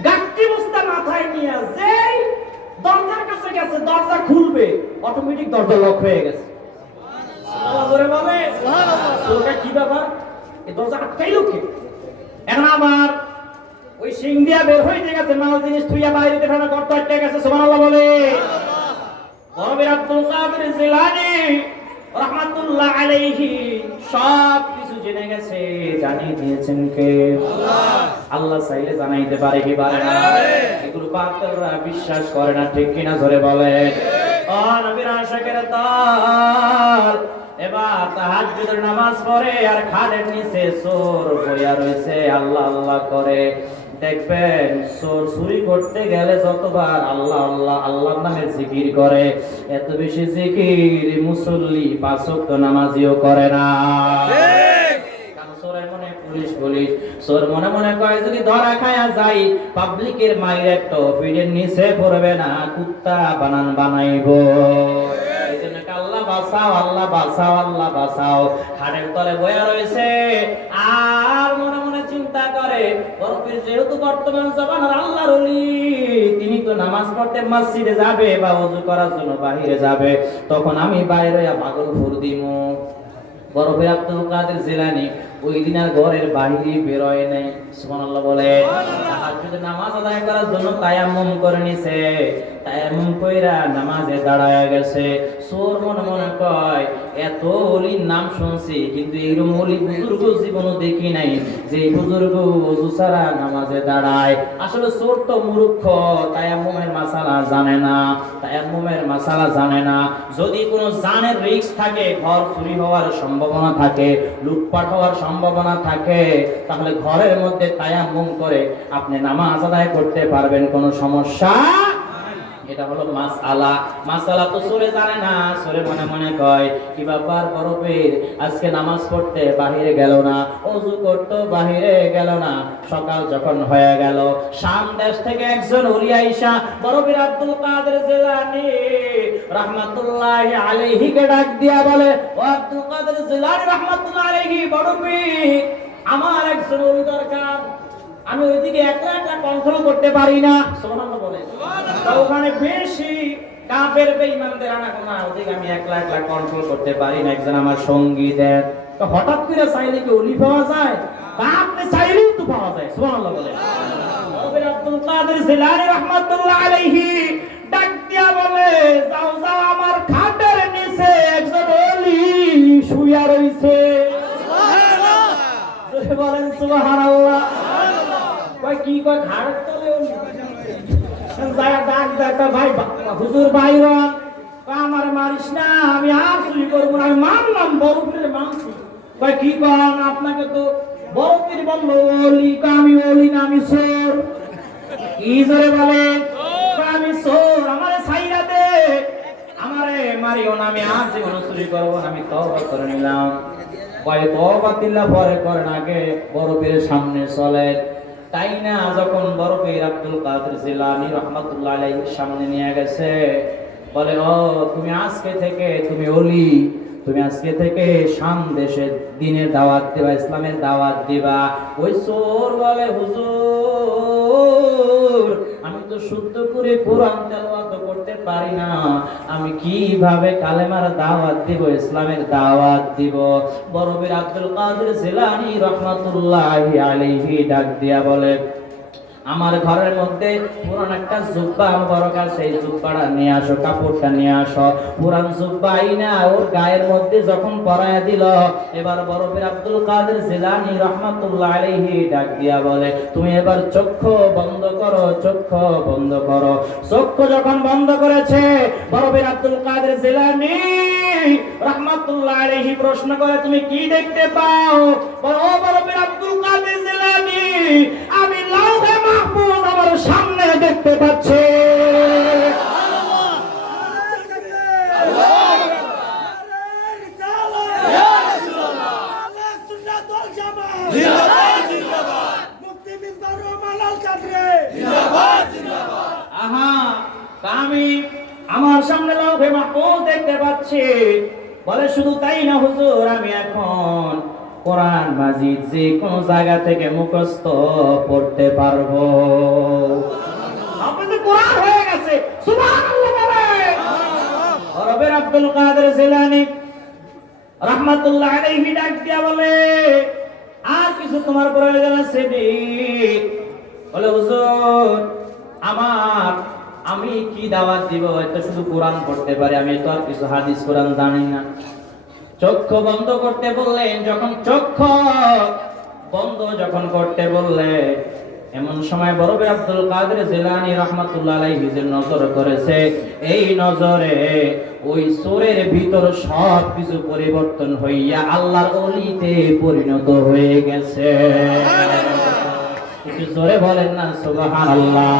গাট্টি বস্তা মাথায় নিয়ে যেই দরজার কাছে গেছে, দরজা খুলবে, অটোমেটিক দরজা লক হয়ে গেছে। সুবহানাল্লাহ জোরে বলে। সুবহানাল্লাহ। কি ব্যাপার? এই দরজা আটকাইলো কে? এখন আবার ওই সিং দিয়া বের হয়ে গেছে, মাল জিনিস থুইয়া বাইরে দেখানো করতে আটকে গেছে। সুবহানাল্লাহ বলে। বড় পীর আব্দুল কাদের জিলানী রাহমাতুল্লাহ আলাইহি সব কিছু জেনে গেছে। জানিয়ে দিয়েছেন কে? আল্লাহ। আল্লাহ চাইলে জানাইতে পারে কি পারে না? এগুলো বাতিলরা বিশ্বাস করে না। ঠিক কিনা জোরে বলে? ও নবীর আশিকের দল, এবার তাহাজ্জুদের নামাজ পড়ে আর খাটের নিচে চোর বইয়া রয়েছে, আল্লাহ আল্লাহ করে। দেখবেন চোর চুরি করতে গেলে যতবার আল্লাহ আল্লাহ আল্লাহর নামে জিকির করে, এত বেশি জিকির মুসল্লি পাঁচ ওয়াক্ত নামাজিও করে না। চোরের মনে পুলিশ পুলিশ, চোর মনে মনে কয় যদি ধরা খায়া যাই পাবলিকের মাইরে তো পিঠের নিচে পড়বে না, কুত্তা বানান বানাইবো। আল্লাহ বাঁচাও, আল্লাহ বাঁচাও, আল্লাহ বাঁচাও। খাটের তলে বয়া রয়েছে আর মনে মনে চিন্তা করে, বরফের যেহেতু বর্তমান জামানার আল্লাহর ওলি, তিনি তো নামাজ পড়তে মসজিদে যাবে বা ওযু করার জন্য বাইরে যাবে, তখন আমি বাইরে পাগল ভর দিমু। বরফের আব্দুল কাদের জিলানী ওই দিন আর ঘরের বাইরে বের হয় নাই। সুবহানাল্লাহ বলে। তাহাজ্জুদ নামাজ আদায় করার জন্য তায়াম্মুম করে নিছে, তায়াম্মুম কইরা নামাজে দাঁড়ায়া গেছে। চোর মনে মনে কয় এত ওলির নাম শুনছি কিন্তু এরকম ওলি বুজুর্গ জীবনও দেখি নাই যে বুজুর্গ ওযু ছাড়া নামাজে দাঁড়ায়। আসলে চোর তো মূর্খ, তায়াম্মুমের মাসালা জানে না, তায়াম্মুমের মাসালা জানে না। যদি কোনো জানের রিস্ক থাকে, ঘর চুরি হওয়ার সম্ভাবনা থাকে, লুটপাট হওয়ার সম্ভাবনা থাকে, তাহলে ঘরের মধ্যে তায়াম্মুম করে আপনি নামাজ আদায় করতে পারবেন, কোনো সমস্যা। এটা হলো মাসআলা। মাসআলা তো সূরা জানে না, সূরা মনে মনে কয় কি ব্যাপার বরফের আজকে নামাজ পড়তে বাহিরে গেল না, ওযু করতে বাহিরে গেল না। সকাল যখন হয়ে গেল, শাম দেশ থেকে একজন ওলি আয়েশা বরফের আব্দুল কাদের জিলানী রাহমাতুল্লাহি আলাইহি কে ডাক দিয়া বলে, ও আব্দুল কাদের জিলানী রাহমাতুল্লাহি আলাইহি, বরফের আমার একজন ওলি দরকার, আমি ওইদিকে একলা একলা কন্ট্রোল করতে পারি না। সুবহানাল্লাহ বলে। ওখানে বেশি কাফের বেঈমানদের আনাগোনা, ওদিকে আমি একলা একলা কন্ট্রোল করতে পারি না, একজন আমার সঙ্গী দেন। তো হঠাৎ করে চাইলে কি ওলি পাওয়া যায়? আপনি চাইলেই তো পাওয়া যায়। সুবহানাল্লাহ বলে। বরফের আব্দুল কাদের জিলানী রাহমাতুল্লাহি আলাইহি ডাক দিয়া বলে, যাও যাও আমার খাটের নিচে একজন ওলি শুয়া রইছে। সুবহানাল্লাহ বলেন। সুবহানাল্লাহ। কয় কি কয় ঘাড়ের তলে ডাক ডাকা, ভাই হুজুর বাইরন আমার মারিস না, আমি আর চুরি করবো না, আমি মানলাম বরফের মানছি। কয় কি কন, আপনাকে তো বরফের বললো ওলি, আমি ওলি না, আমি চোর। কি জোরে বলেন? আমি চোর, আমারে ছাইরা দে, আমারে মারিও না, আমি আর জীবন চুরি করবো না, আমি তওবা করে নিলাম। কয় তওবা দিল্লা পরে করেন, আগে বরফের সামনে চলেন। তাই না, যখন বরফের আব্দুল কাদের জিলানী রাহমাতুল্লাহি আলাইহির সামনে নিয়ে গেছে, বলে ও তুমি আজকে থেকে তুমি ওলি, তুমি আজকে থেকে শাম দেশে দ্বীনের দাওয়াত দিবা, ইসলামের দাওয়াত দিবা। ওই চোর বলে, হুজুর আমি তো শুদ্ধ করে কোরআন তেলাওয়াত করতে পারি না, আমি কিভাবে কালেমার দাওয়াত দিব, ইসলামের দাওয়াত দিব? বরফের আব্দুল কাদের জিলানী রাহমাতুল্লাহি আলাইহি ডাক দিয়া বলে, আমার ঘরের মধ্যে পুরান একটা জুব্বা মুবারক আছে, এই জুব্বাটা নিয়ে আসো, কাপড়টা নিয়ে আসো। পুরান জুব্বা আইনা ওর গায়ের মধ্যে যখন পরায়া দিল, এবার বরফের আব্দুল কাদের জিলানী রাহমাতুল্লাহি আলাইহি ডাক দিয়া বলে, তুমি এবার চক্ষু বন্ধ করো, চক্ষু বন্ধ করো। চক্ষু যখন বন্ধ করেছে, বরফের আব্দুল কাদের জিলানী রাহমাতুল্লাহি আলাইহি প্রশ্ন করে, তুমি কি দেখতে পাও? ও বরফের আব্দুল কাদের জিলানী, আমি লাউহে মাহফুজ আমার সামনে দেখতে পাচ্ছি। আমি আমার সামনে লাউহে মাহফুজ দেখতে পাচ্ছি। বলে শুধু তাই না হুজুর, আমি এখন কোরআন মাজিদ যে কোন জায়গা থেকে মুখস্থ পড়তে পারবো। আপনাদের কোরআন হয়ে গেছে। সুবহানাল্লাহ বলেন। বরফের আব্দুল কাদের জিলানী রাহমাতুল্লাহি আলাইহি ডাক দিয়া বলে, আর কিছু তোমার প্রয়োজন আছে? বলে হুজুর আমি কি দাওয়াত দিব? এটা শুধু কোরআন পড়তে পারি, আমি তো আর কিছু হাদিস কোরআন জানি না। চক্ষু বন্ধ করতে বললেন, যখন চক্ষু বন্ধ করতে বললে, এমন সময় বরফের আব্দুল কাদের জিলানী রাহমাতুল্লাহি আলাইহি যে নজর করেছে, এই নজরে ওই চোরের ভিতর সব কিছু পরিবর্তন হইয়া আল্লাহর ওলিতে পরিণত হয়ে গেছে। একটু জোরে বলেন না সুবহানাল্লাহ,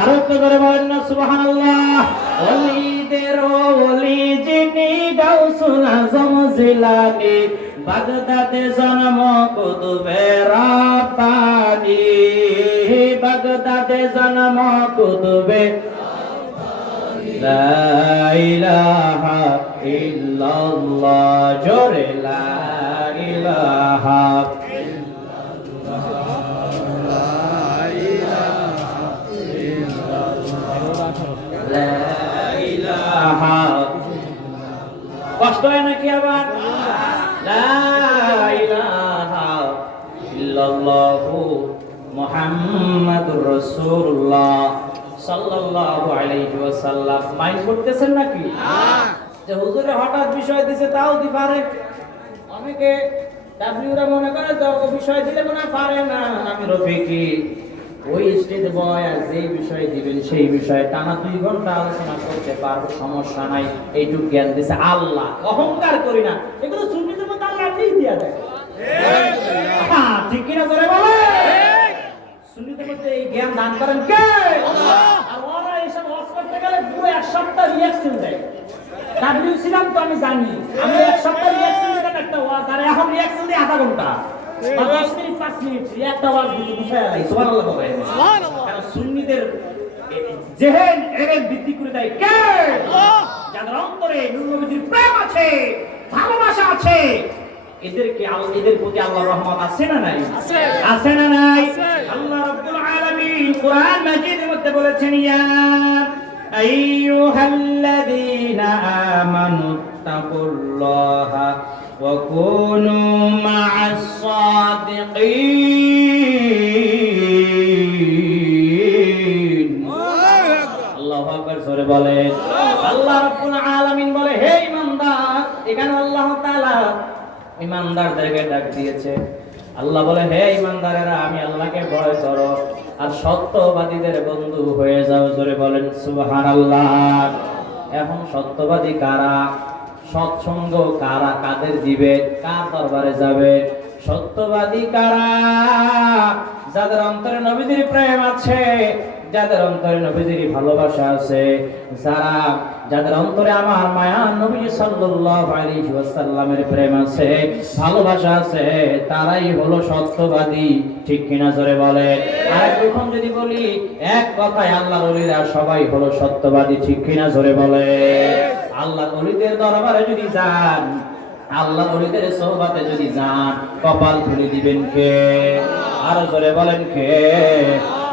আরো একটু জোরে বলেন না সুবহানাল্লাহ। ওলিদের ওলি যিনি গাউসুল আজম জিলানী, বাগদাদে জন্ম কুতুবে রাব্বানী, বাগদাদে জন্ম কুতুবে লা ইলাহা ইল্লাল্লাহ, জোরে লা ইলাহা কষ্ট হয় নাকি আবার? লা ইলাহা ইল্লাল্লাহু মুহাম্মাদুর রাসূলুল্লাহ সাল্লাল্লাহু আলাইহি ওয়াসাল্লাম। মাইন্ড করতেছেন নাকি? যে হুজুরে হঠাৎ বিষয় দিছে তাও দি পারে। অনেকে ডাব্লিউরা মনে করে তো বিষয় দিলে মনে পারে না। আমি রফিকি ওই স্টেজে বয় আর যে বিষয় দিবেন সেই বিষয়ে টানা 2 ঘন্টা আলোচনা করতে পারবো, সমস্যা নাই। এইটুকু জ্ঞান দিছে আল্লাহ, অহংকার করি না। এগুলো সুন্নিদের মধ্যে আল্লাহ নিজেই দিয়ে দেয়। হ্যাঁ, ঠিক কিনা জোরে বলে? সুন্নিদের মধ্যে এই জ্ঞান দান করেন কে? আল্লাহ। আর ওরা এইসব ওয়াজ করতে গেলে পুরো 1 সপ্তাহ রিঅ্যাকশন দেয়। ডাব্লিউ ছিলাম তো আমি জানি, আমি 1 সপ্তাহ রিঅ্যাকশন দিতাম একটা ওয়াজ, আর এখন রিঅ্যাকশন দিই আধা ঘন্টা বা 10 মিনিট 5 মিনিট একটা ওয়াজ দিতে বুঝায় আলাই। সুবহানাল্লাহ বলে। সুবহানাল্লাহ। কারণ সুন্নিদের জেহেন এর বৃদ্ধি করে দেয় কে? আল্লাহ। যাদের অন্তরে নূর নবীর প্রেম আছে, ভালোবাসা আছে, এদেরকে এদের প্রতি আল্লাহর রহমত আছে না নাই? আছে। আছে না নাই? আল্লাহ রাব্বুল আলামিন কোরআন মাজিদের মধ্যে বলেছেন, ইয়া আইয়ুহাল্লাযীনা আমানুত্তাকুল্লাহা ওয়া কুনু মা'আস সাদিকিন। আল্লাহু আকবার, জোরে বলেন। আল্লাহ রাব্বুল আলামিন বলে, হে ঈমানদার। এখানে আল্লাহ তাআলা ঈমানদারদেরকে ডাক দিয়েছে। আল্লাহ বলে, হে ঈমানদারেরা, আমি আল্লাহকে ভয় করো আর সত্যবাদীদের বন্ধু হয়ে যাও। জোরে বলেন সুবহানাল্লাহ। এখন সত্যবাদী কারা? সৎসঙ্গ কারা? কাদের দিবে? কার দরবারে যাবে? সত্যবাদী কারা? যাদের অন্তরে নবীজির প্রেম আছে, যাদের অন্তরে নবীজির ভালোবাসা আছে, যাদের অন্তরে আমার মায়া নবী সাল্লাল্লাহু আলাইহি ওয়াসাল্লামের প্রেম আছে, ভালোবাসা আছে, তারাই হলো সত্যবাদী। ঠিক কিনা জোরে বলে? আর এখন যদি বলি এক কথায়, আল্লাহর ওলিরা সবাই হলো সত্যবাদী। ঠিক কিনা জোরে বলে? আল্লাহর ওলিদের দরবারে যদি যান, আল্লাহর ওলিদের সোহবতে যদি যান, কপাল খুলে দিবেন কে? আর জোরে বলেন কে?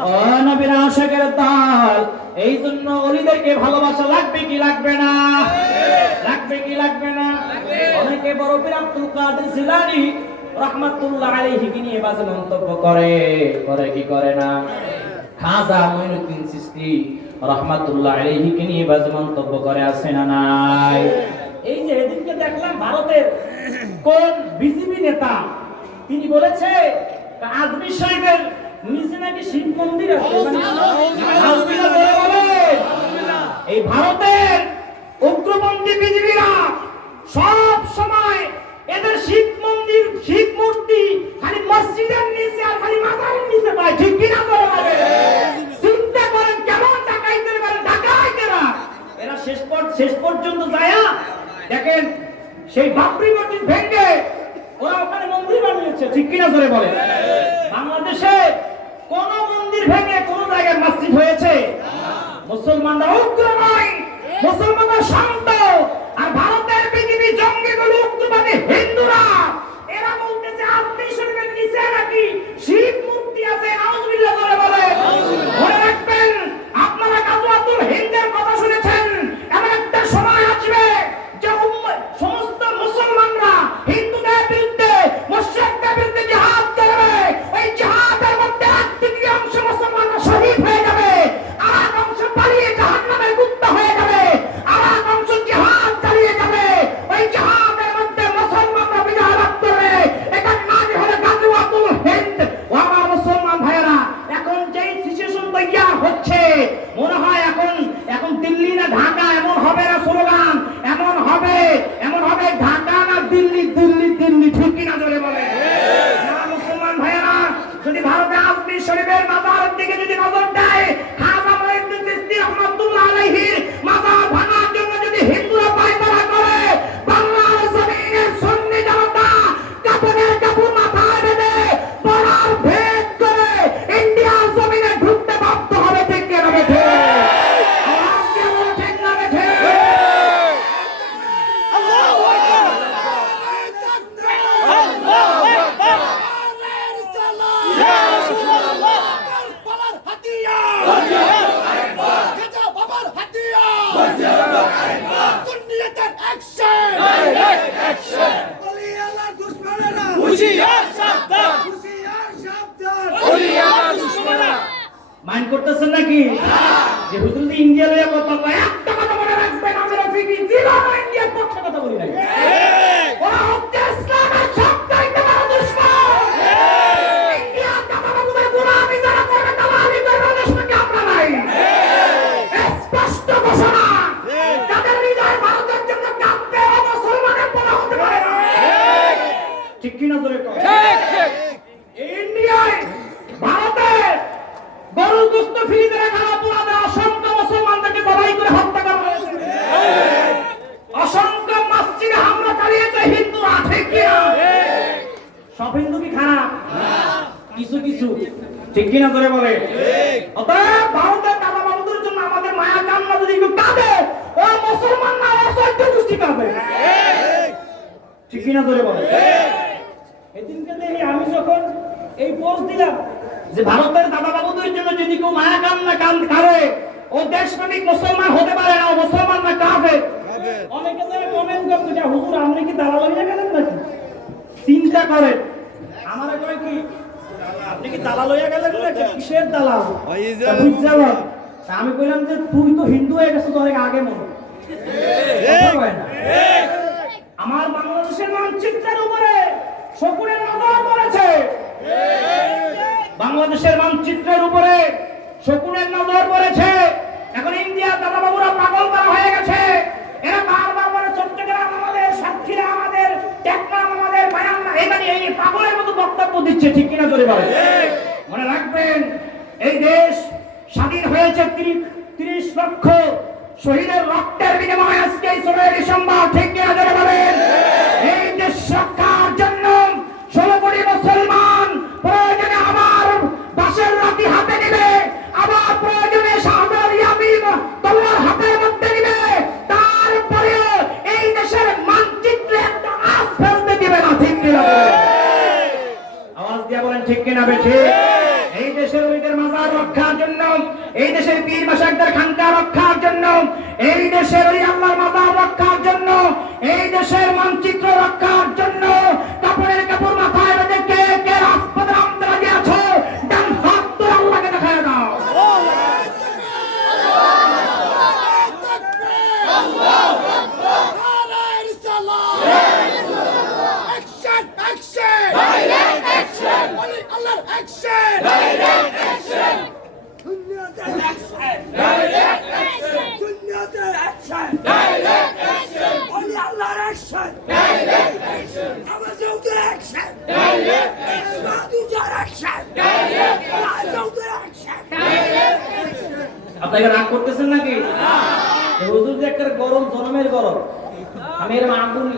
ও নবীর আশিকের দল, এই জন্য ওলিদেরকে ভালোবাসা লাগবে কি লাগবে না? লাগবে কি লাগবে না? অনেকে বড় পীর আব্দুল কাদের জিলানী রাহমাতুল্লাহ আলাইহি কে নিয়ে বাজে মন্তব্য করে কি করে না? খাজা মঈনুদ্দিন চিশতি রাহমাতুল্লাহ আলাইহি কে নিয়ে বাজে মন্তব্য করে, আছে না নাই? এই যে এদিনকে দেখলাম ভারতের কোন বিজেপি নেতা, তিনি বলেছে আজমির শরীফের নিচে নাকি শিব মন্দির আছে। এই ভারতের উগ্রপন্থী বিজেপিরা সব সময় এদের শিব মন্দির, শিব মূর্তি খালি মসজিদের নিচে আর খালি মাজারের নিচে পায়। ঠিক কিনা করে? চিন্তা করেন কেমন ডাকাইতে পারে ডাকাইতেরা। এরা শেষ পর্যন্ত যায় দেখেন সেই বাবরি মসজিদ ভেঙে ওরা ওখানে মন্দির বানিয়েছে। ঠিক কিনা জোরে বলে? বাংলাদেশে কোন মন্দির ভেঙে কোন জায়গায় মসজিদ হয়েছে? মুসলমানরা উগ্র নয়, মুসলমানরা শান্ত। আর ভারতের বিজেপি জঙ্গিগুলো উগ্রবাদী হিন্দুরা, এরা বলতেছে আজমির শরীফের নিচে নাকি শিব মূর্তি আছে। নাউজুবিল্লাহ জোরে বলে। মনে রাখবেন, আপনারা গাজওয়াতুল হিন্দের কথা শুনেছেন। এমন একটা সময় আসবে যে সমস্ত মুসলমানরা হিন্দুদের বিরুদ্ধে, মুশরিকদের বিরুদ্ধে জিহাদ করবে। ওই জিহাদের মধ্যে 1/3 মুসলমানরা শহীদ হয়ে যাবে, আর অংশ পালিয়ে জাহান্নামের কুত্তা হয়ে যাবে, আর অংশ জিহাদ চালিয়ে যাবে। যে হুজুর যে ইন্ডিয়া লয়ে কথা কয়, একটা কথা মনে রাখবেন, আমি রফিকি জীবন ইন্ডিয়ার পক্ষে কথা বলি নাই। ওরা হচ্ছে ইসলামের সবচাইতে বড় দুশমন। ইন্ডিয়া দাদাবাবুদের গোলামি যারা করবে, দালালি করবে, ওদের সঙ্গে আমরা নাই। স্পষ্ট ঘোষণা, যাদের হৃদয় ভারতের জন্য কাঁপবে, ও মুসলমানের পোলা হতে পারে না। ঠিক কি না জোরে কর? ইন্ডিয়ায় ভারতের গরুর গোশত ফ্রিজে রাখা অপরাধে অসংখ্য মুসলমানদেরকে জবাই করে হত্যা করা হয়েছে। অসংখ্য মসজিদে হামলা চালিয়েছে হিন্দুরা, ঠিক কি না? সব হিন্দু কি খারাপ? কিছু কিছু, ঠিক কি না জোরে বলে? অতএব ভারতের দাদাবাবুদের জন্য আমাদের মায়া কান্না যদি একটু কাঁদে, ও মুসলমান না, ও চৈত্য গোষ্ঠী কাঁদে। ঠিক কি না জোরে বলে? এদিনকে দেখি আমি যখন এই পোস্ট দিলাম যে ভারতের দাদাবাবুদের জন্য যদি কেউ মায়া কান্না করে, ও দেশপ্রেমিক মুসলমান হতে পারে না, ও মুসলমান না কাফের। অনেকে যারা কমেন্ট করছে যে হুজুর আপনি কি দালাল হয়ে গেলেন নাকি? চিন্তা করেন, আমারে কয় কি আপনি কি দালাল হয়ে গেলেন নাকি? কিসের দালাল? বুঝছেন? আমি কইলাম যে তুই তো হিন্দু হয়ে গেছিস অনেক আগে মনে। আমার বাংলাদেশের মানচিত্রের উপরে শকুনের নজর পড়েছে। বাংলাদেশের মানচিত্রের উপরে শকুনের নজর পড়েছে। এখন ইন্ডিয়া দাদাবাবুরা পাগল করা হয়ে গেছে। এরা বারবার বলে চট্টগ্রাম আমাদের, সাতক্ষীরা আমাদের, টেকনাফ আমাদের, বায়ান্না, এখানে এই পাগলের মতো বক্তব্য দিচ্ছে। ঠিক কিনা জোরে বলে? মনে রাখবেন, এই দেশ স্বাধীন হয়েছে 30 লক্ষ শহীদের রক্তের বিনিময়ে আজকে 16 ডিসেম্বর। ঠিক কিনা জোরে বলেন? এই দেশ রক্ষার জন্য 16 কোটি মুসলমান প্রয়োজনে আবার বাঁশের লাঠি হাতে নেবে, আবার প্রয়োজনে শাহজালাল ইয়ামিন তলোয়ার হাতের মধ্যে নেবে, তারপরেও এই দেশের মানচিত্রে একটা আঁচ ফেলতে দিবে না। ঠিক কিনা বলেন? আওয়াজ দিয়ে বলেন ঠিক কিনা বেঠি? এই দেশের ওইদের মাজার রক্ষার জন্য, এই দেশের পীর মাশায়েখদের খানকা রক্ষার জন্য, এই দেশের ওই আল্লাহর মাজার রক্ষার জন্য, এই দেশের মানচিত্র রক্ষার জন্য কাপড়ের কাপড় মাথায় বেঁধে কে কে রাজপথে নামতে রাজি আছো? ডান হাত তুলে আল্লাহকে দেখায় দাও। আপনাকে রাগ করতেছেন নাকি? হুজুর যে একটা গরম, জনমের গরম। আমি এর মাহবুবি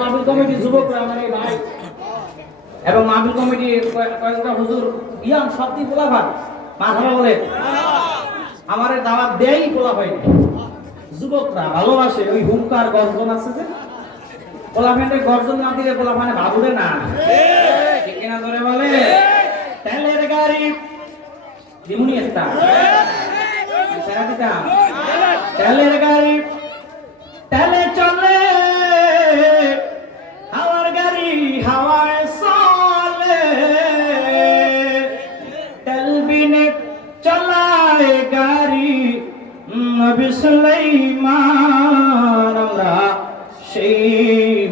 মাহবুব কমিটি যুবকরা, আমার এই ভাই এবং মাহবুব কমিটি কয়েকটা হুজুর ইয়াম সত্যি বলা ভাই মাথাটা বলে আমার দাওয়াত দেয়ই বলা হয়নি। যুবকরা ভালোবাসে ওই হুঙ্কার গর্জন আছে যে, বলা মানে গর্জন না দিলে বলা মানে ভাবুরে না। ঠিক কিনা ধরে বলে? তেলের গাড়ি দিমুনি একটা তেলের গাড়ি তেলে চলে, হাওয়ার গাড়ি হাওয়ায় চলে, তেল বিনে চলায় গাড়ি নবী সুলাইমান। আমরা সেই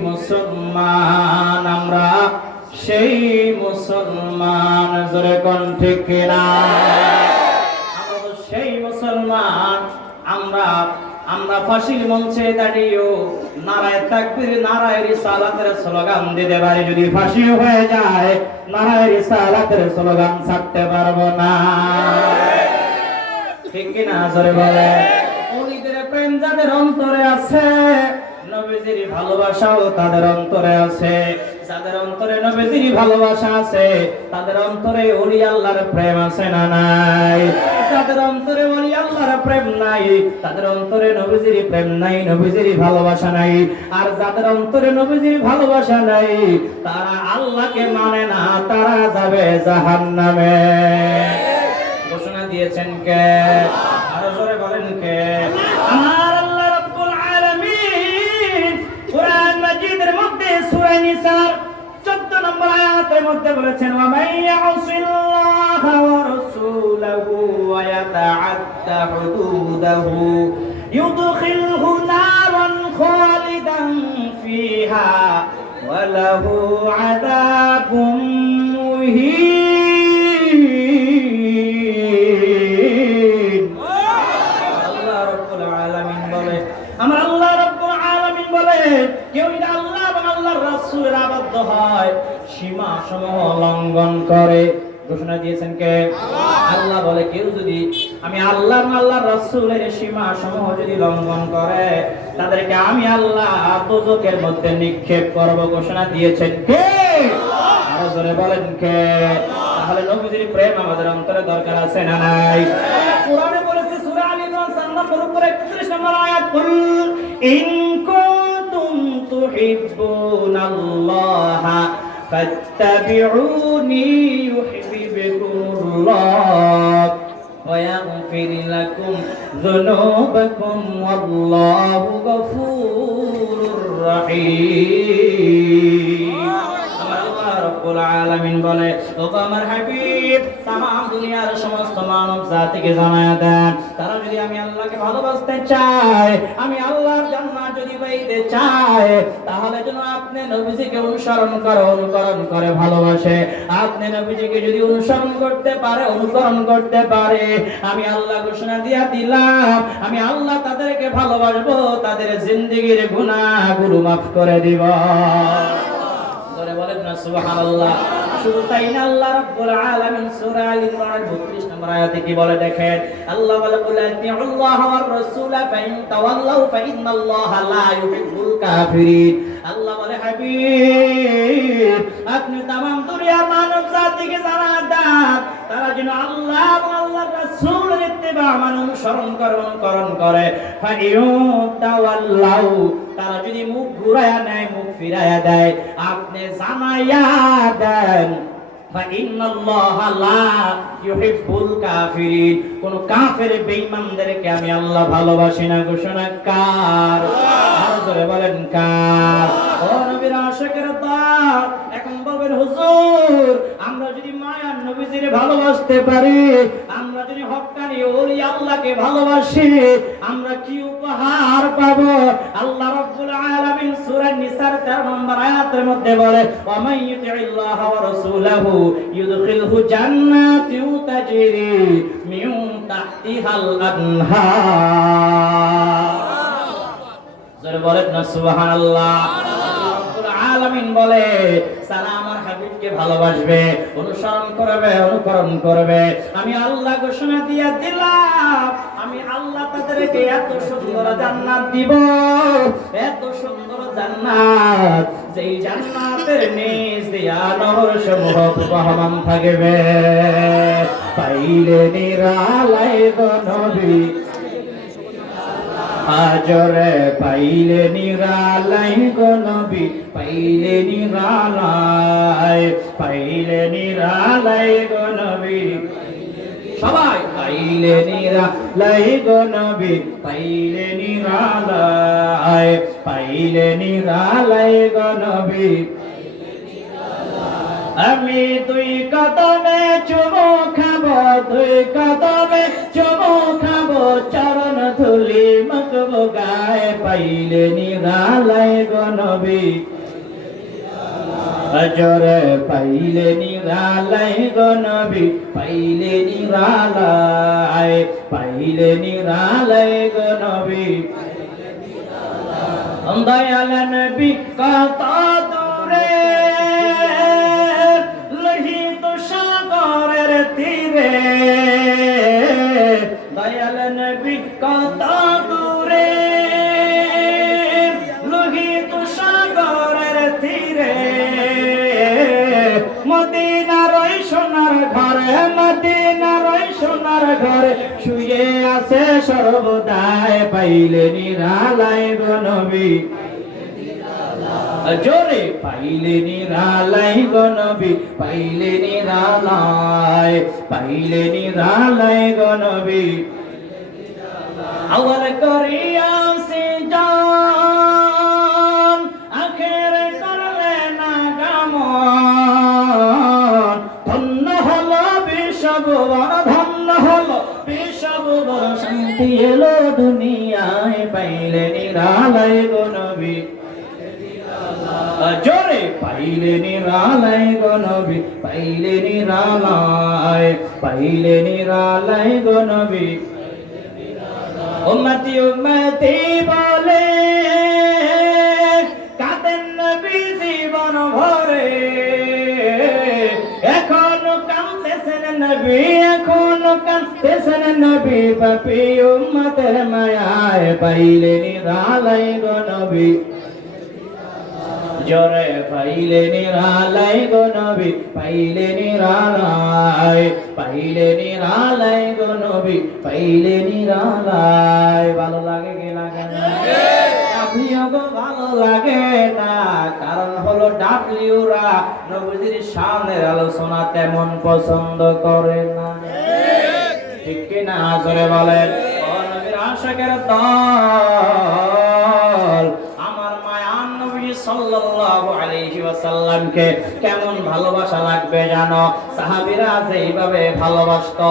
মুসলমান, আমরা সেই মুসলমান, জোরে কোন ঠিক কিনা? আমরা সেই মুসলমান। আমরা ফাঁসির মঞ্চে দাঁড়িয়েও নারায়ে তাকবীর, নারায়ে রিসালাতের স্লোগান দিতে পারি। যদি ফাঁসি হয়ে যায়, নারায়ে রিসালাতের স্লোগান ছাড়তে পারবো না। ঠিক কিনা জোরে বলে? ওলিদের প্রেম যাদের অন্তরে আছে, নবীজির ভালোবাসাও তাদের অন্তরে আছে। যাদের অন্তরে নবীজির ভালোবাসা আছে, তাদের অন্তরে ওলি আল্লাহর প্রেম আছে না নাই? যাদের অন্তরে ওলি আল্লাহর প্রেম নাই, তাদের অন্তরে নবীজির প্রেম নাই, নবীজির ভালোবাসা নাই। আর যাদের অন্তরে নবীজির ভালোবাসা নাই, তারা আল্লাহকে মানে না, তারা যাবে জাহান্নামে। ঘোষণা দিয়েছেন কে? আরো জোরে বলেন কে? আমার আল্লাহ রাব্বুল আলামিন কোরআন মাজিদের মধ্যে সূরা নিসার 14 নম্বর আয়াতের মধ্যে বলেছেন ওয়া মাইয়াসিল্লাহা ওয়া রাসূলাহু ওয়া ইয়াতাআদ্দা হুদুদাহু ইউদখিলহু নারান খালিদান ফিহা ওয়া লাহু আযাবুম মুহিন। আল্লাহ রাব্বুল আলামিন বলে, আমার আল্লাহ রাব্বুল আলামিন বলে, কেউ যদি আল্লাহ এবং আল্লাহর রাসূলের আবদ্ধ হয়, সীমা সমূহ লঙ্ঘন করে, ঘোষণা দিয়েছেন কে? আল্লাহ বলে কেউ যদি আমি আল্লাহ এবং আল্লাহর রাসূলের সীমা সমূহ যদি লঙ্ঘন করে, তাদেরকে আমি আল্লাহ দোজখের মধ্যে নিক্ষেপ করব, ঘোষণা দিয়েছেন কে? আরো জোরে বলেন কে? তাহলে নবীজির প্রেম আমাদের অন্তরে দরকার আছে না নাই? কোরআনে বলেছে সূরা আল ইমরান 4 নম্বর উপরে 31 নম্বর আয়াত, কুল ইন কুনতুম তুহিব্বুনাল্লাহা ফাত্তাবিউনি ইউহিব্বুকুমুল্লাহ ওয়া ইয়াগফির লাকুম যুনুবাকুম ওয়াল্লাহু গফুরুর রহিম। আল্লাহ রাব্বুল আলামিন বলে, ও আমার হাবিব, तमाम দুনিয়ার সমস্ত মানব জাতিকে জানায়া দেন, তারা যদি আমি আল্লাহকে ভালোবাসতে চায়, আমি আল্লাহর জান্নাত যদি পাইতে চায়, তাহলে যেন আপনি নবীজিকে অনুকরণ করে ভালোবাসে। আপনি নবীজিকে যদি অনুসরণ করতে পারে, অনুকরণ করতে পারে, আমি আল্লাহ ঘোষণা দিয়া দিলাম, আমি আল্লাহ তাদেরকে ভালোবাসবো, তাদের জিন্দেগীর গুনাহগুলো মাফ করে দিব। বলেন না সুবহানাল্লাহ। শুধু তাই না, আল্লাহ রাব্বুল আলামিন সূরা আল ইমরানের 32 নম্বর আয়াতে কি বলে দেখেন, আল্লাহ বলে, কুল আতিউল্লাহ ওয়ার রাসূলা ফাইন তাওয়াল্লাউ ফাইন্নাল্লাহা লা ইউহিব্বুল কাফিরিন। আল্লাহ বলে, হাবিব, আপনি तमाम দুনিয়ার মানব জাতিকে জানান দেন, তারা যেন আল্লাহ এবং আল্লাহর রাসূলের ইত্তিবা মানে অনুসরণ করে। ফাইন তাওয়াল্লাউ, তারা যদি মুখ ঘুরায়া নেয়, মুখ ফিরায়া দেয়, আপনি জানাইয়া দেন, ফাইন্নাল্লাহা লা ইউহিব্বুল কাফিরিন, কোন কাফের বেঈমানদেরকে আমি আল্লাহ ভালোবাসি না। ঘোষণা কার? আর জোরে বলেন কার? ও নবীর আশিকের দল, এখন বলবেন হুজুর, আমরা যদি মায়ার নবীজিরে ভালোবাসতে পারি, আমরা যদি হক্কানি ওলি আল্লাহকে ভালোবাসি, আমরা কি উপহার পাবো? আল্লাহ রাব্বুল আলামিন সূরা নিসার 13 নম্বর আয়াতের মধ্যে বলে, ওয়া মান ইউতিল্লাহ ওয়া রাসূলাহু ইউদখিলহু জান্নাতিন তাজরি মিন তাহতিহাল আনহার। জোরে বলেন না সুবহানাল্লাহ। রাব্বুল আলামিন বলে, যারা আমার হাবিবকে ভালোবাসবে, অনুকরণ করবে, আমি আল্লাহ ঘোষণা দিয়া দিলাম, আমি আল্লাহ তাদেরকে এত সুন্দর জান্নাত দিব, এত সুন্দর জান্নাত, যেই জান্নাতের নিচ দিয়া নহরসমূহ প্রবাহমান থাকবে। পাইলে নিরালাই গো নবী, আজরে পাইলে নিরালাই গো নবী, পাইলে নিরালাই গো নবী, সবাই পাইলে নিরালাই গো নবী, পাইলে নিরালাই গো নবী। আমি দুই কদমে চুমো খাবো, চরণ ধুলি মাখবো গায়ে, পাইলে নিরালাই গো নবী, আজরে পাইলে নিরালাই গো নবী, পাইলে নিরালাই গো নবী। দয়াল নবী কত দূরে, লোহিত সাগরের তীরে, দয়াল নবী কত দূরে, লোহিত সাগরের তীরে, মদিনার ওই সোনার ঘরে শুয়ে আছে সর্বদাই, পাইলে নিরালাই গো নবী, জোরে পাইলে নিরালাই গো নবী, পাইলে নিরালাই গো নবী। আওয়াল করিয়াছি জান, আখের করলে না গামন, ব্যক্তি এলো দুনিয়ায় পাইলে নিরালাই গো নবী জোরে পাইলে নিরালাই গো নবী পাইলে নিরালাই গো নবী উম্মতি উম্মতি বলে কাঁদেন নবী জীবন ভরে এখনো কাঁদতেছেন নবী এখনো কাঁদতেছেন নবী পাপী উম্মতের মায়ায় পাইলে নিরালাই গো নবী জোরে পাইলে নিরালাই গো নবী পাইলে নিরালাই গো নবী পাইলে নিরালাই ভালো লাগে কি লাগে না আপনিও গো ভালো লাগে না কারণ হলো ডাবলিউরা নবীজির শানের আলোচনা তেমন পছন্দ করে না ঠিক কি না জোরে বলেন ও নবীর আশিকের দল সাল্লাল্লাহু আলাইহি ওয়াসাল্লামকে কেমন ভালোবাসা লাগবে জানো সাহাবীরা যেইভাবে ভালোবাসতো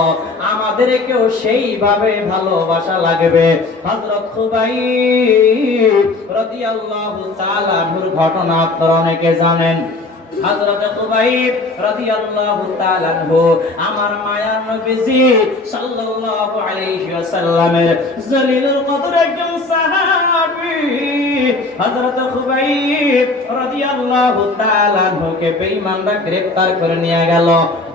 আমাদেরকেও সেইভাবে ভালোবাসা লাগবে হযরত খুবাইব রাদিয়াল্লাহু তাআলা এর ঘটনা আপনারা অনেকে জানেন হযরত খুবাইব রাদিয়াল্লাহু তাআলা আনহু আমার মায়ার নবীজি সাল্লাল্লাহু আলাইহি ওয়াসাল্লামের জলিলুল কদর একজন সাহাবী হযরত খুবাইব রাদিয়াল্লাহু তাআলা আনহুকে বেঈমানরা গ্রেফতার করে নিয়ে গেল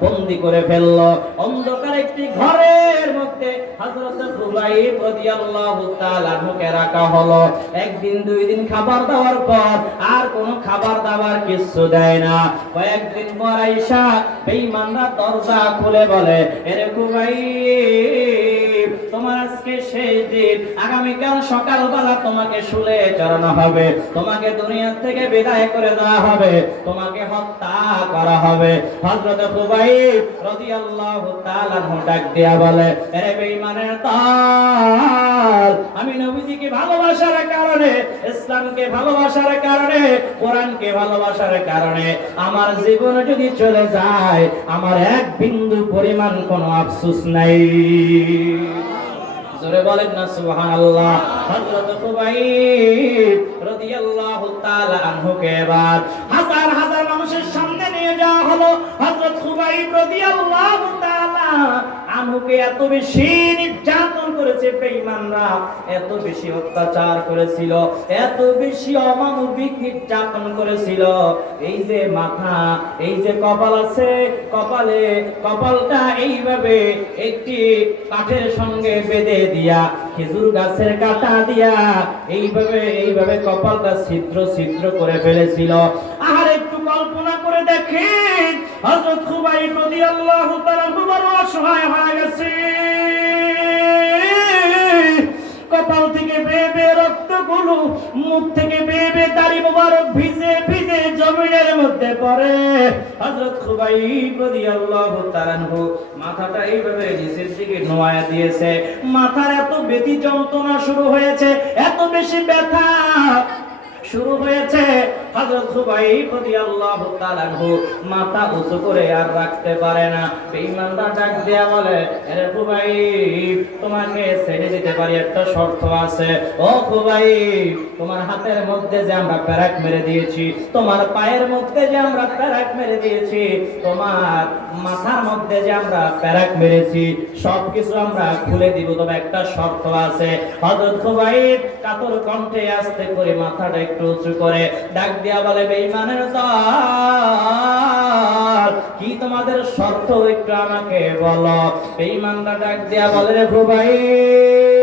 বন্দী করে ফেলল অন্ধকার একটি ঘরের মধ্যে হযরত খুবাইব রাদিয়াল্লাহু তাআলা আনহুকে রাখা হলো একদিন দুই দিন খাবার দেওয়ার পর আর কোনো খাবার দাবার কিছু দেয় না কয়েকদিন পর আয়েশা বেঈমানরা দরজা খুলে বলে এরে খুবাইব তোমার আজকে শেষ দিন আগামীকাল সকালবেলা তোমাকে শুলে চড়ানো হবে তোমাকে দুনিয়া থেকে বিদায় করে দেওয়া হবে তোমাকে হত্যা করা হবে হযরত খুবাইব রাদিয়াল্লাহু তাআলা ডাক দিয়া বলে আরে বেঈমানের দল আমি নবীজিকে ভালোবাসার কারণে ইসলামকে ভালোবাসার কারণে কোরআনকে ভালোবাসার কারণে আমার জীবন যদি চলে যায় আমার এক বিন্দু পরিমাণ কোনো আফসোস নাই জোরে বলেন না সুবহানাল্লাহ হযরত খুবাইব রাদিয়াল্লাহু তাআলা আনহুকে এবার হাজার হাজার মানুষের সামনে নিয়ে যাওয়া হলো হযরত খুবাইব রাদিয়াল্লাহু তাআলা আনহুকে এত বেশি নির্যাতন করেছে বেঈমানরা এত বেশি অত্যাচার করেছিল এত বেশি অমানবিক নির্যাতন করেছিল এই যে মাথা এই যে কপাল আছে কপালটা এইভাবে একটি কাঠের সঙ্গে বেঁধে দিয়া খেজুর গাছের কাঁটা দিয়া এইভাবে কপালটা ছিদ্র ছিদ্র করে ফেলেছিল আর একটু কল্পনা করে দেখেন হযরত খুবাইব রাদিয়াল্লাহু তাআলা বড় অসহায় হয়ে গেছে কপাল থেকে বেয়ে বেয়ে রক্তগুলো মুখ থেকে বেয়ে বেয়ে দাড়ি মোবারক ভিজে ভিজে জমিনের মধ্যে পড়ে হযরত খুবাইব রাদিয়াল্লাহু তাআলা মাথাটা এইভাবে নিচের দিকে নোয়া দিয়েছে মাথার এত ব্যথি যন্ত্রণা শুরু হয়েছে এত বেশি ব্যথা শুরু হয়েছে হযরত খুবাইব রাদিয়াল্লাহু তাআলা মাথা উঁচু করে আর রাখতে পারে না বেঈমানরা ডাক দেয়া বলে আরে খুবাইব তোমাকে ছেড়ে দিতে পারি একটা শর্ত আছে ও খুবাইব তোমার হাতের মধ্যে যে আমরা প্যারাক মেরে দিয়েছি তোমার পায়ের মধ্যে যে আমরা প্যারাক মেরে দিয়েছি তোমার মাথার মধ্যে যে আমরা প্যারাক মেরেছি সবকিছু আমরা খুলে দিব তবে একটা শর্ত আছে হযরত খুবাইব কাতর কণ্ঠে আস্তে করে মাথাটা একটু উঁচু করে ডাক দিয়া বলে বেঈমানের দল কি তোমাদের শর্ত একটু আমাকে বলো বেঈমানরা ডাক দিয়া বলে রে খুবাইব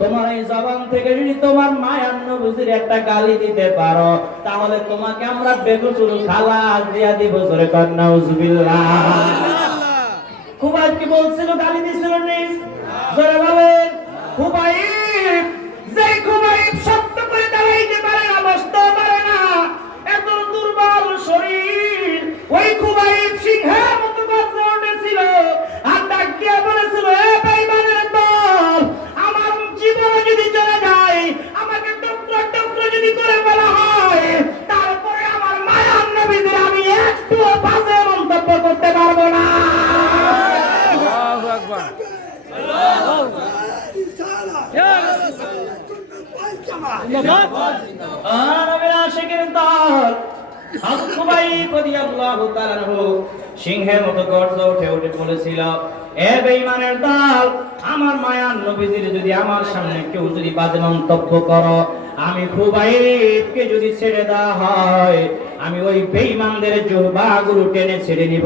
তোমার এই জবান থেকে যদি তোমার মায়ার নবীর একটা গালি দিতে পারো তাহলে তোমাকে আমরা বেকসুর খালাস দিয়া দিব জোরে কর নাউজুবিল্লাহ খুবাইব কি বলছিল গালি দিছিল নি জোরে বলেন খুবাইব যেই খুবাইব সত্য করে দাঁড়াইতে পারে না বসতে পারে না এত দুর্বল শরীর ওই খুবাইব সিংহের মতো গর্জে উঠেছিল আর ডাক দিয়া বলেছিল এ বেঈমানের দল আমার জীবন যদি চলে যায় আমাকে টুকরো টুকরো যদি করে ফেলা হয় তারপরে আমার মায়ার নবীদের আমি একটু বাজে মন্তব্য করতে পারবো না আল্লাহু আকবার নবীর আশিকের দল হযরত খুবাইব রাদিয়াল্লাহু তাআলা আনহু সিংহের মতো গর্জে উঠে বলেছিল, এ বেঈমানের দল, আমার মায়ার নবীজির যদি আমার সামনে কেউ যদি বাজে মন্তব্য করো, আমি খুবাইবকে যদি ছেড়ে দেওয়া হয়, আমি ওই বেঈমানদের জিহ্বাগুলো টেনে ছেড়ে নিব।